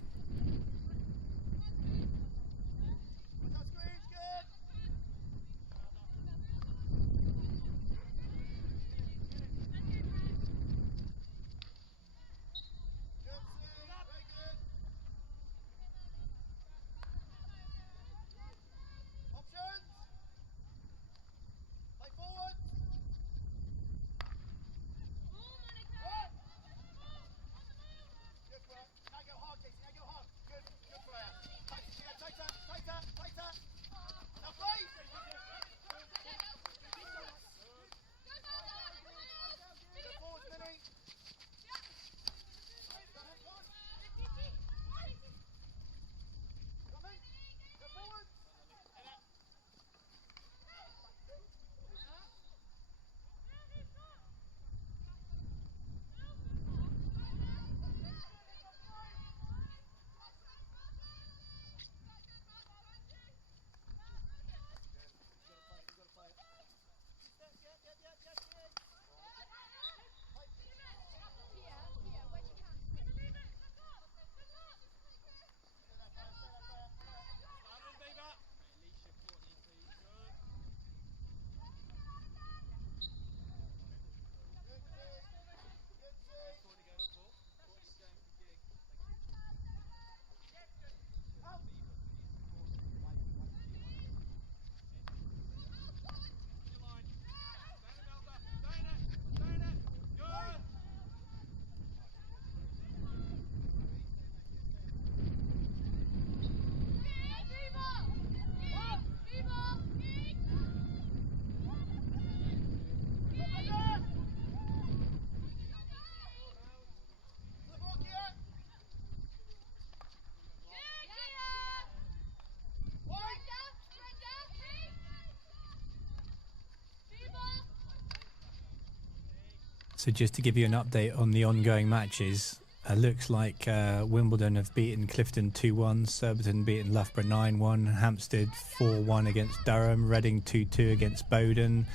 So just to give you an update on the ongoing matches, looks like Wimbledon have beaten Clifton 2-1, Surbiton beaten Loughborough 9-1, Hampstead 4-1 against Durham, Reading 2-2 against Bowden,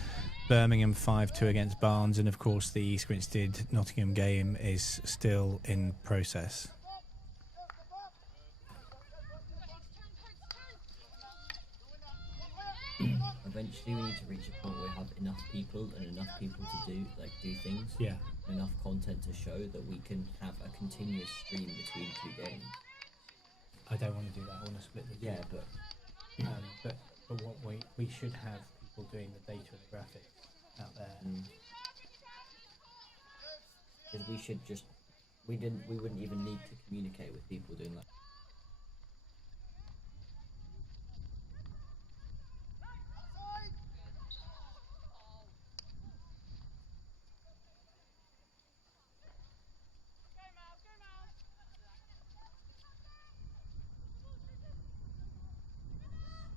Birmingham 5-2 against Barnes, and of course the East Grinstead Nottingham game is still in process. Eventually we need to reach a point where we have enough people and enough people to do things. Yeah. Enough content to show that we can have a continuous stream between two games. I don't want to do that. I want to split the two. Yeah, but what we should have people doing the data and the graphics out there. Because we should just we wouldn't even need to communicate with people doing that.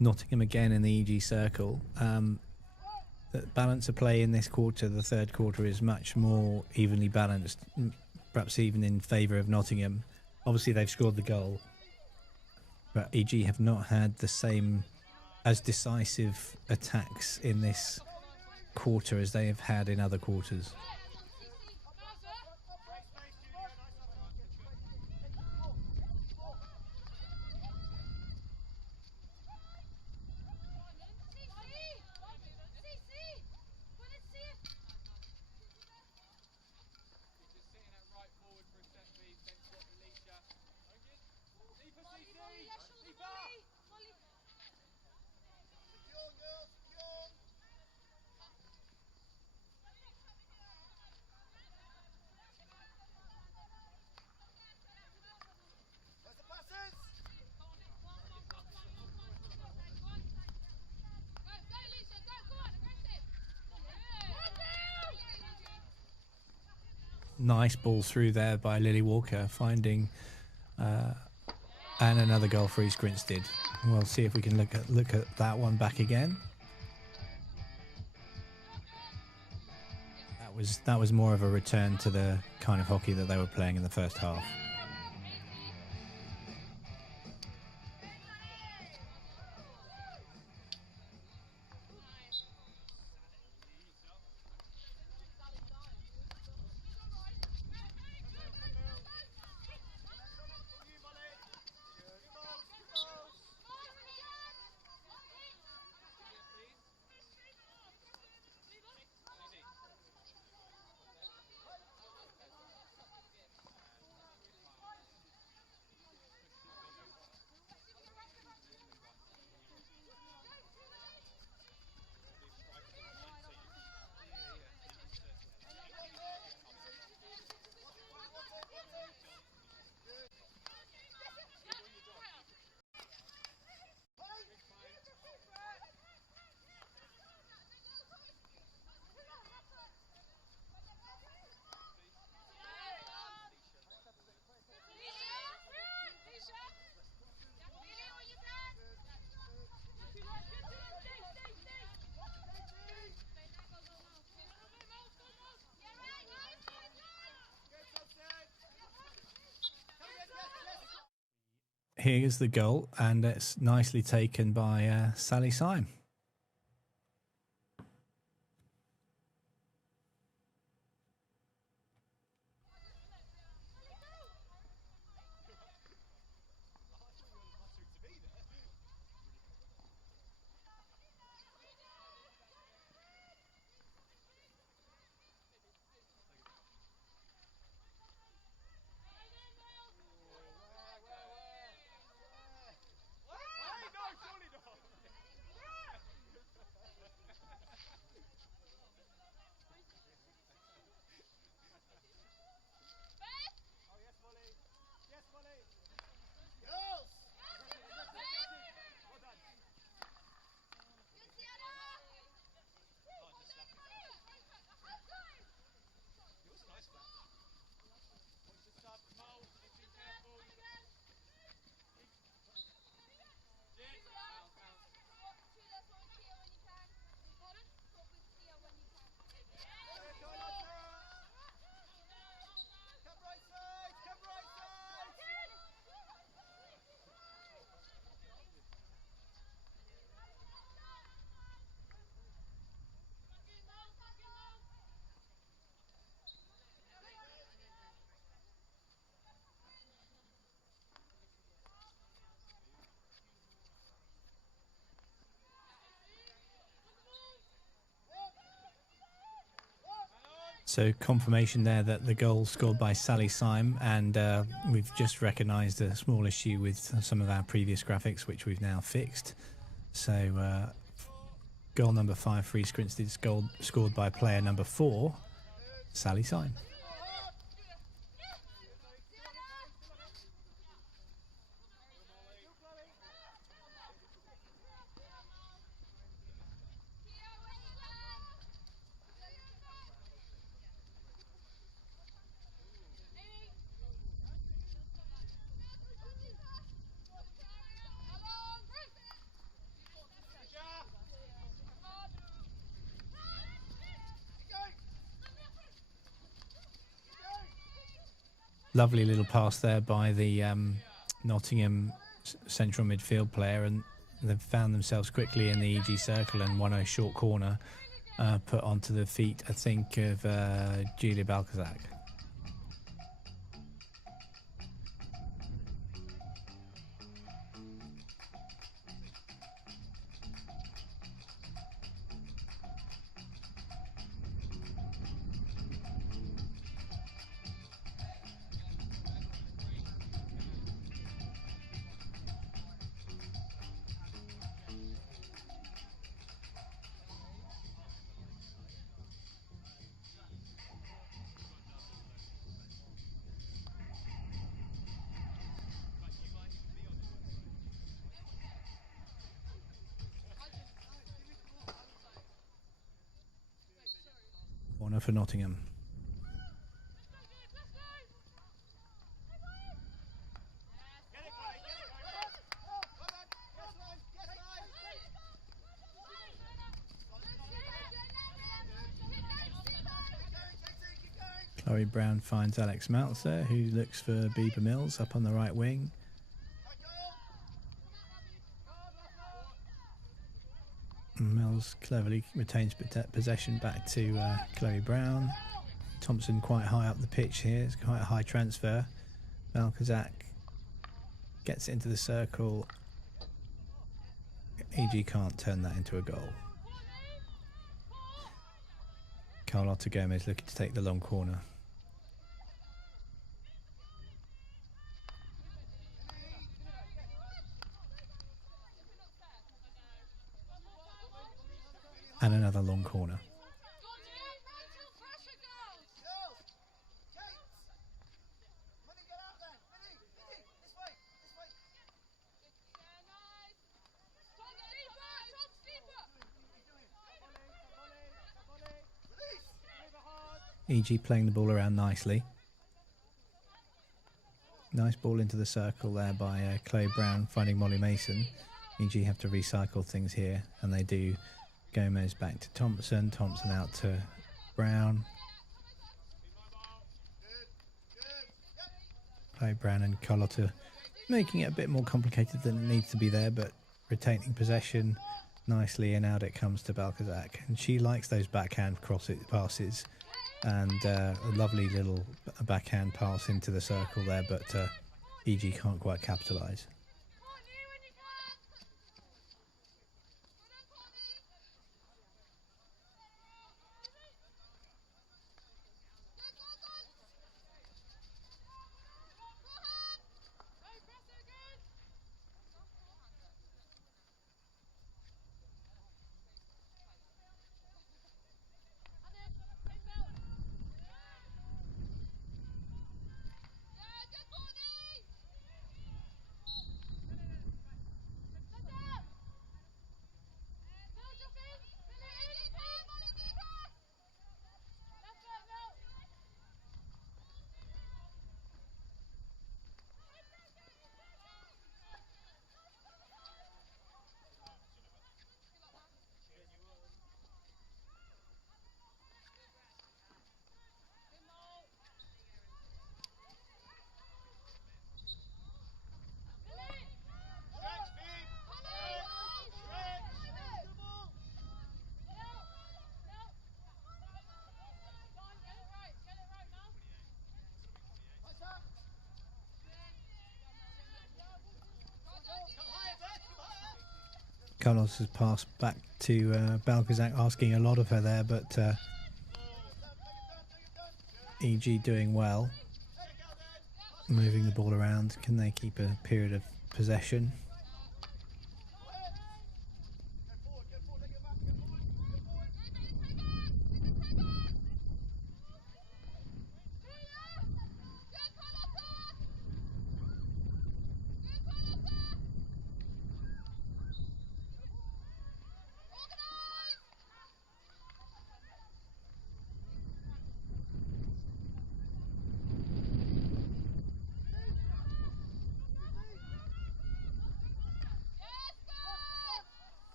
Nottingham again in the EG circle. The balance of play in this quarter, the third quarter, is much more evenly balanced, perhaps even in favour of Nottingham. Obviously they've scored the goal, but EG have not had the same as decisive attacks in this quarter as they have had in other quarters. Nice ball through there by Lily Walker, finding and another goal for East Grinstead. We'll see if we can look at that one back again. That was more of a return to the kind of hockey that they were playing in the first half. Here's the goal, and it's nicely taken by Sally Syme. So confirmation there that the goal scored by Sally Syme, and we've just recognised a small issue with some of our previous graphics, which we've now fixed. So goal number 5 for East Grinstead scored by player number 4, Sally Syme. Lovely little pass there by the Nottingham central midfield player, and they've found themselves quickly in the EG circle and won a short corner put onto the feet, I think, of Julia Balkazak. Corner for Nottingham. Chloe Brown finds Alex Meltzer, who looks for Bieber Mills up on the right wing. Mills cleverly retains possession back to Chloe Brown. Thompson quite high up the pitch here. It's quite a high transfer. Balkazak gets it into the circle. EG can't turn that into a goal. Carlotta Gomez looking to take the long corner. And another long corner. EG playing the ball around nicely. Nice ball into the circle there by Chloe Brown finding Molly Mason. EG have to recycle things here, and they do. Gomez back to Thompson. Thompson out to Brown. Chloe Brown and Carlotta making it a bit more complicated than it needs to be there, but retaining possession nicely, and out it comes to Balkazak. And she likes those backhand passes. And a lovely little backhand pass into the circle there, but EG can't quite capitalise. Carlos has passed back to Balkazak, asking a lot of her there, but EG doing well. Moving the ball around. Can they keep a period of possession?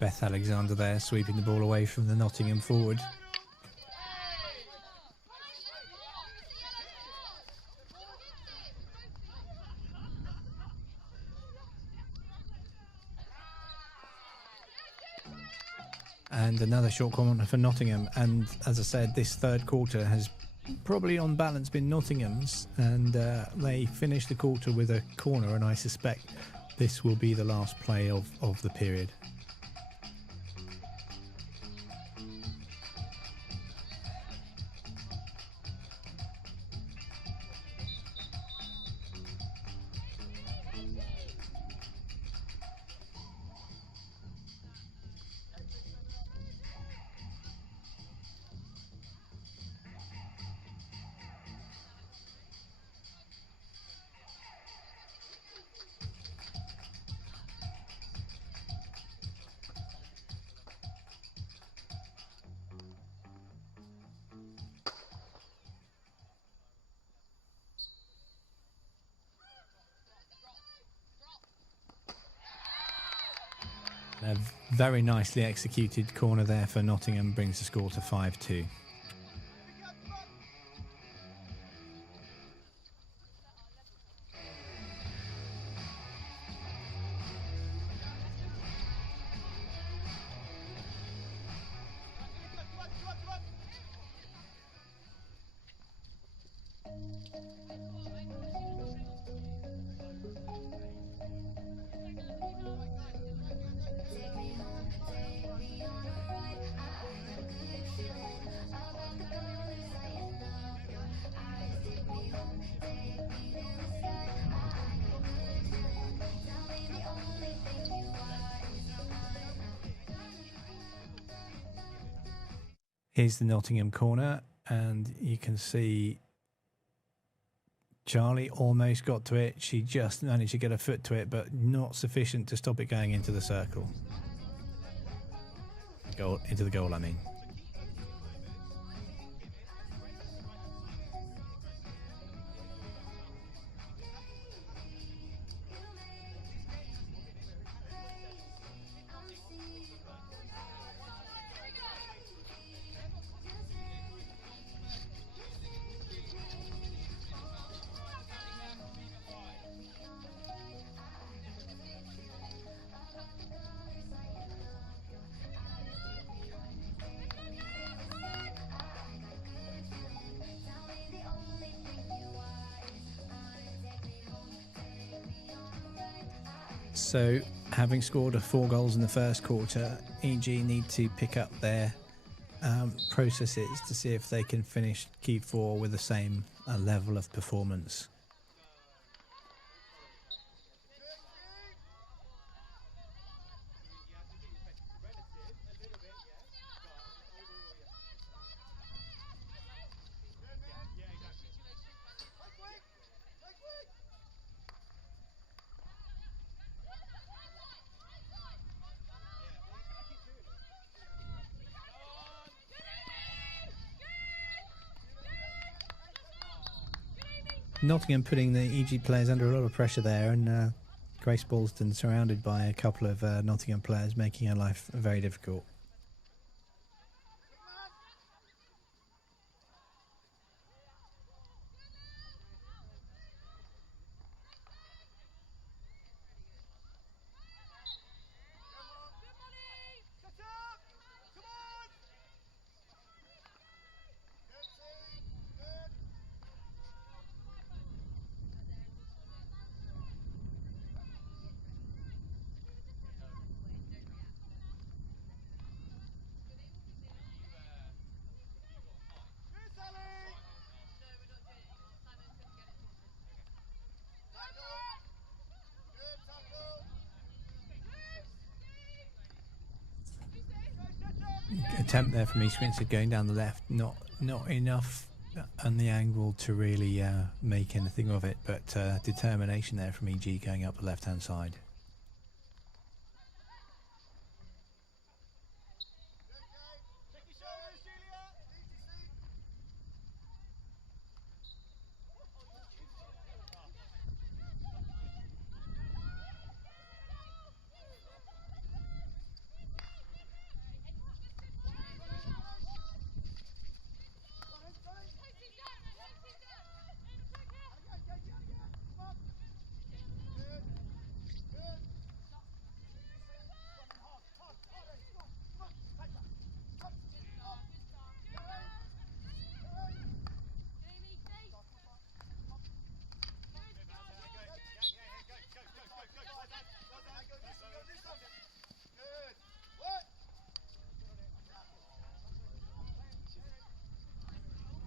Beth Alexander there, sweeping the ball away from the Nottingham forward. And another short corner for Nottingham. And as I said, this third quarter has probably on balance been Nottingham's. And they finished the quarter with a corner, and I suspect this will be the last play of the period. A very nicely executed corner there for Nottingham brings the score to 5-2. Here's the Nottingham corner, and you can see Charlie almost got to it. She just managed to get her foot to it, but not sufficient to stop it going into the circle. Into the goal, I mean. So, having scored 4 goals in the first quarter, EG need to pick up their processes to see if they can finish key 4 with the same level of performance. Nottingham putting the EG players under a lot of pressure there, and Grace Balston surrounded by a couple of Nottingham players, making her life very difficult. Attempt there from East Grinstead going down the left, not enough on the angle to really make anything of it, but determination there from EG going up the left hand side.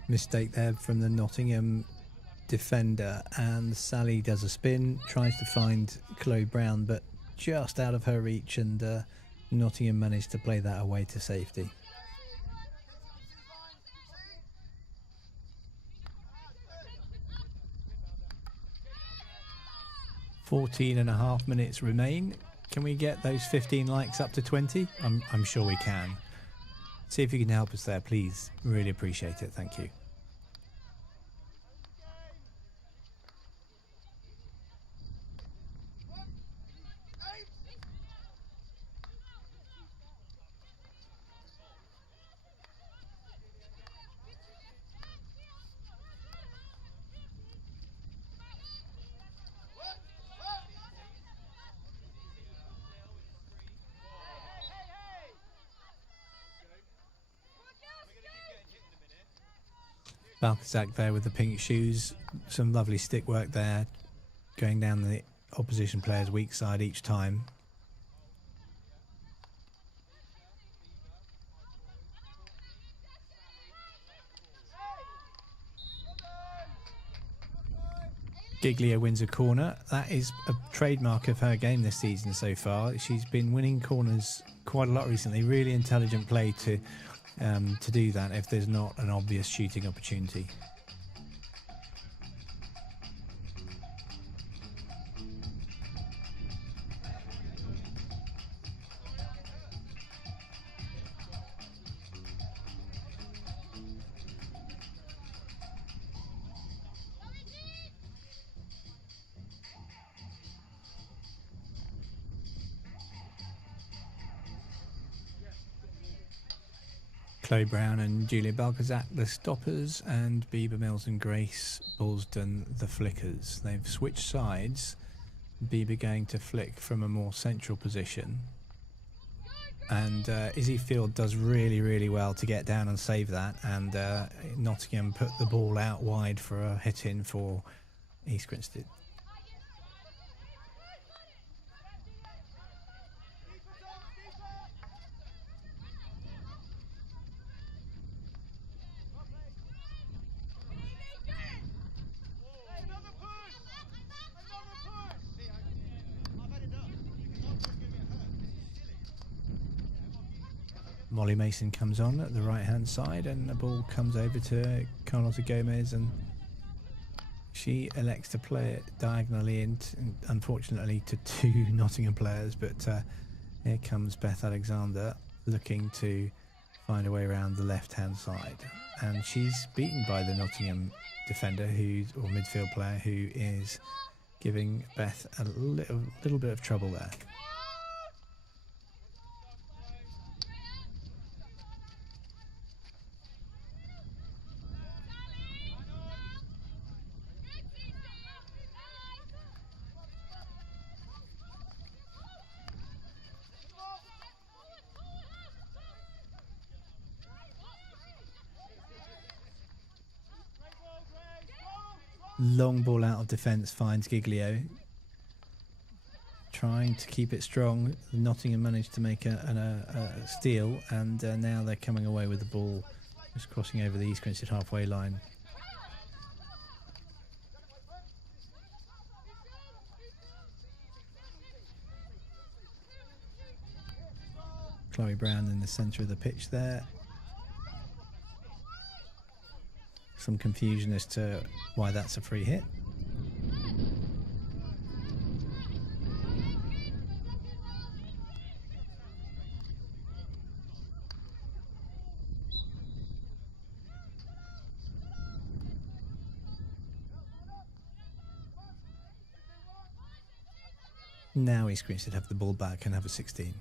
Mistake there from the Nottingham defender, and Sally does a spin, tries to find Chloe Brown, but just out of her reach, and Nottingham managed to play that away to safety. 14.5 minutes remain. Can we get those 15 likes up to 20? I'm sure we can. See if you can help us there, please. Really appreciate it. Thank you. Balkazak there with the pink shoes. Some lovely stick work there, going down the opposition player's weak side each time. Giglio wins a corner. That is a trademark of her game this season so far. She's been winning corners quite a lot recently. Really intelligent play to do that if there's not an obvious shooting opportunity. Chloe Brown and Julia Balkazak the stoppers, and Bieber Mills and Grace Bullsden the flickers. They've switched sides. Bieber going to flick from a more central position, and Izzy Field does really well to get down and save that, and Nottingham put the ball out wide for a hit in for East Grinstead. Molly Mason comes on at the right hand side, and the ball comes over to Carlotta Gomez, and she elects to play it diagonally in, unfortunately to two Nottingham players, but here comes Beth Alexander looking to find a way around the left hand side, and she's beaten by the Nottingham defender or midfield player, who is giving Beth a little bit of trouble there. Long ball out of defence finds Giglio. Trying to keep it strong. Nottingham managed to make a steal, and now they're coming away with the ball, just crossing over the East Grinstead halfway line. Chloe Brown in the centre of the pitch there. Some confusion as to why that's a free hit. Now East Grinstead have the ball back and have a 16.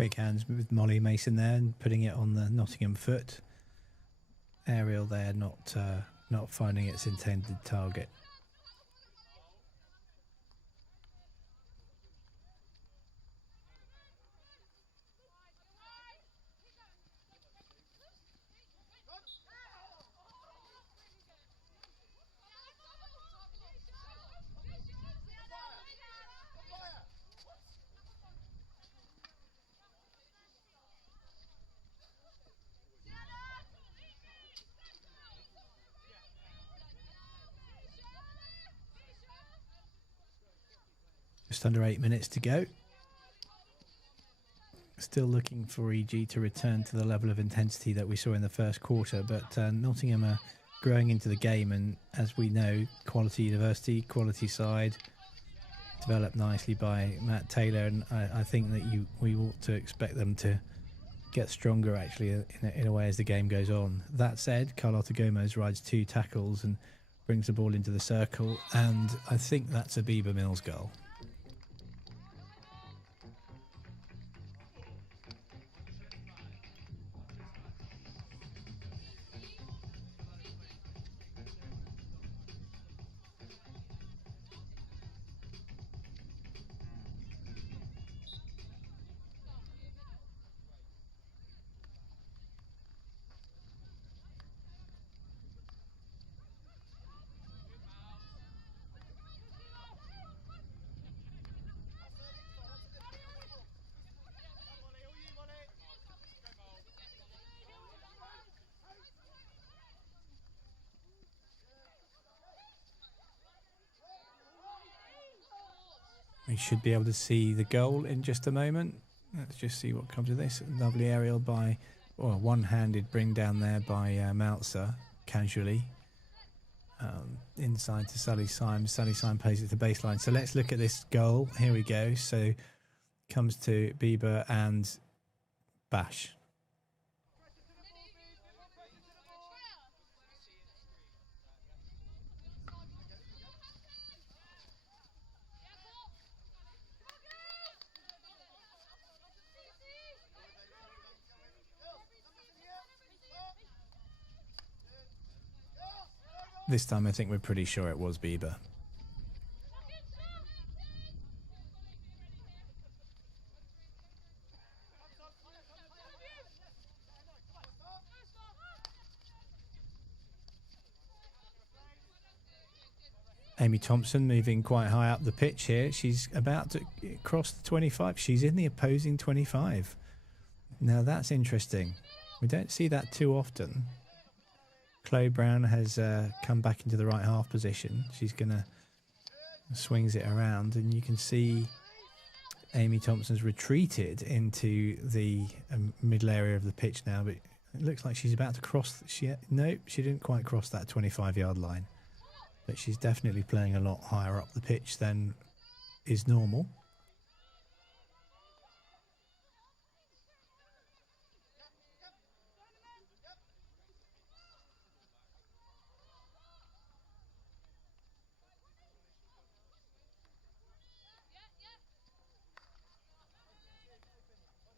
Quick hands with Molly Mason there and putting it on the Nottingham foot. Aerial there, not finding its intended target. Just under 8 minutes to go. Still looking for EG to return to the level of intensity that we saw in the first quarter, but Nottingham are growing into the game, and as we know, quality university, quality side, developed nicely by Matt Taylor, and I think that we ought to expect them to get stronger actually in a way as the game goes on. That said, Carlotta Gomez rides 2 tackles and brings the ball into the circle, and I think that's a Bieber Mills goal. We should be able to see the goal in just a moment. Let's just see what comes of this. Lovely aerial by, or one-handed bring down there by Meltzer, casually. Inside to Sally Symes. Sally Symes plays it to baseline. So let's look at this goal. Here we go. So comes to Bieber and Bash. This time I think we're pretty sure it was Bieber. Amy Thompson moving quite high up the pitch here. She's about to cross the 25. She's in the opposing 25. Now that's interesting. We don't see that too often. Chloe Brown has come back into the right half position. She's going to swings it around, and you can see Amy Thompson's retreated into the middle area of the pitch now, but it looks like she's about to cross. No, she didn't quite cross that 25-yard line, but she's definitely playing a lot higher up the pitch than is normal.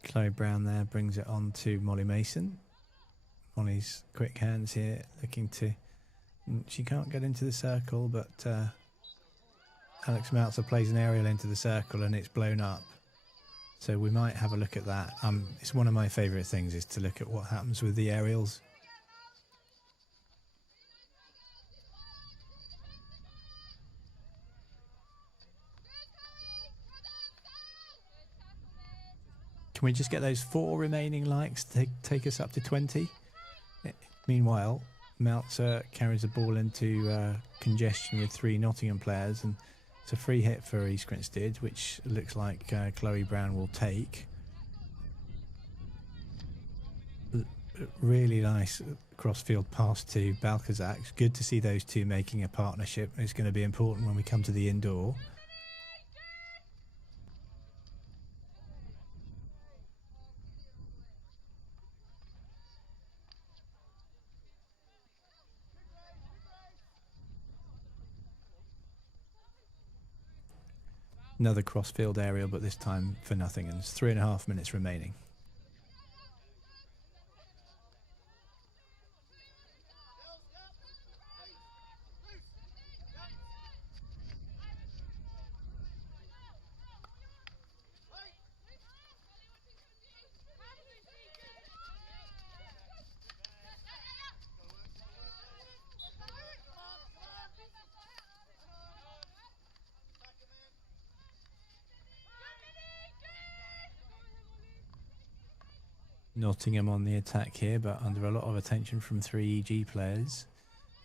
Chloe Brown there brings it on to Molly Mason. Molly's quick hands here, looking to... She can't get into the circle, but Alex Meltzer plays an aerial into the circle and it's blown up. So we might have a look at that. It's one of my favourite things, is to look at what happens with the aerials. Can we just get those 4 remaining likes to take us up to 20? Meanwhile, Meltzer carries the ball into congestion with 3 Nottingham players, and it's a free hit for East Grinstead, which looks like Chloe Brown will take. Really nice cross-field pass to Balkazak. Good to see those two making a partnership. It's going to be important when we come to the indoor. Another cross-field aerial, but this time for Nottingham's. 3.5 minutes remaining. Nottingham on the attack here, but under a lot of attention from 3 EG players.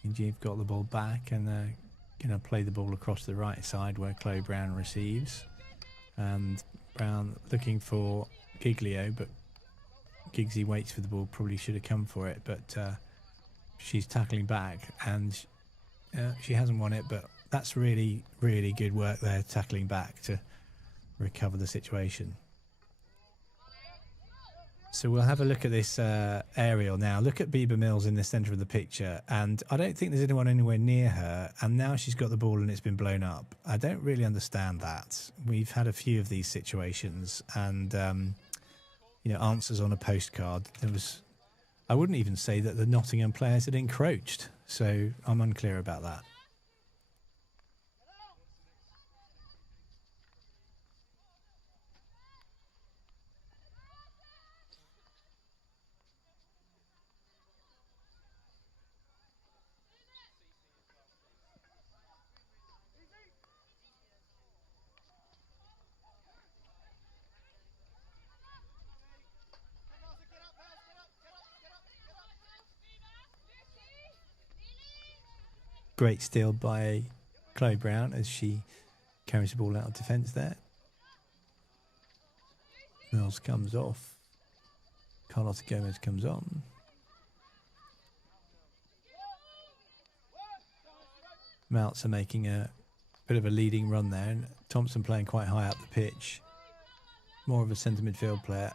EG have got the ball back and they're going to play the ball across the right side where Chloe Brown receives. And Brown looking for Giglio, but Giggsy waits for the ball, probably should have come for it, but she's tackling back and she hasn't won it, but that's really, really good work there, tackling back to recover the situation. So we'll have a look at this aerial now. Look at Bieber Mills in the centre of the picture, and I don't think there's anyone anywhere near her, and now she's got the ball and it's been blown up. I don't really understand that. We've had a few of these situations, and you know, answers on a postcard. I wouldn't even say that the Nottingham players had encroached, so I'm unclear about that. Great steal by Chloe Brown as she carries the ball out of defence there. Mills comes off. Carlotta Gomez comes on. Meltzer making a bit of a leading run there, and Thompson playing quite high up the pitch. More of a centre midfield player.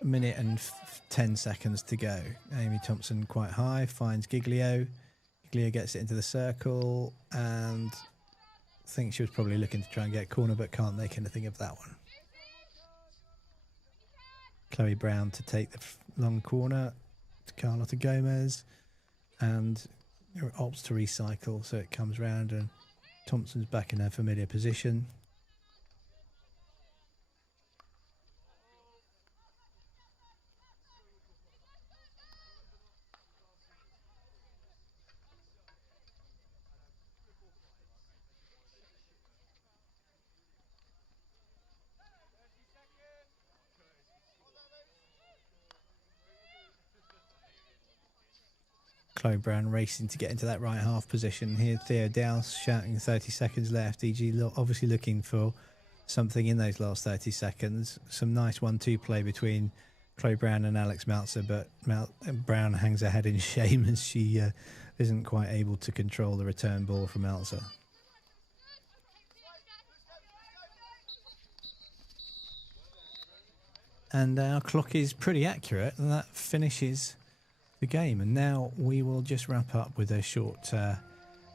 A minute and 10 seconds to go. Amy Thompson quite high, finds Giglio. Giglio gets it into the circle and I think she was probably looking to try and get a corner but can't make anything of that one. Chloe Brown to take the long corner to Carlotta Gomez and opts to recycle, so it comes round and Thompson's back in her familiar position. Chloe Brown racing to get into that right half position. Here Theo Dowse shouting 30 seconds left. EG obviously looking for something in those last 30 seconds. Some nice 1-2 play between Chloe Brown and Alex Meltzer, but Brown hangs her head in shame as she isn't quite able to control the return ball from Meltzer. And our clock is pretty accurate, and that finishes the game. And now we will just wrap up with a short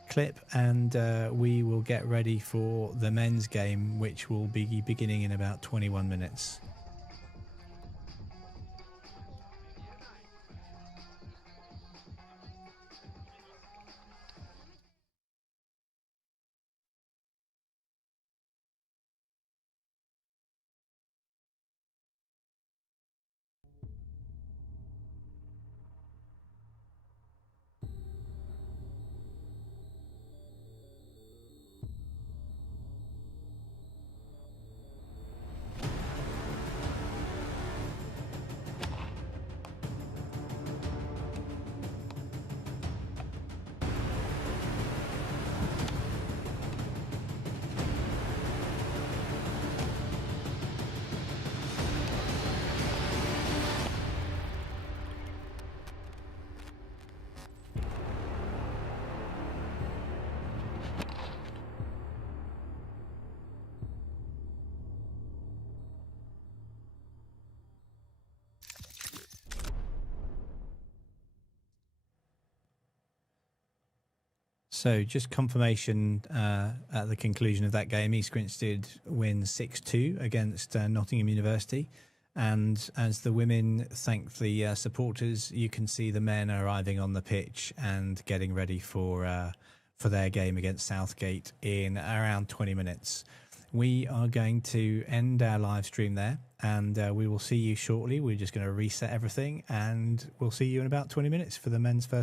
clip, and we will get ready for the men's game, which will be beginning in about 21 minutes. So just confirmation at the conclusion of that game, East Grinstead wins 6-2 against Nottingham University. And as the women thank the supporters, you can see the men arriving on the pitch and getting ready for their game against Southgate in around 20 minutes. We are going to end our live stream there, and we will see you shortly. We're just going to reset everything, and we'll see you in about 20 minutes for the men's first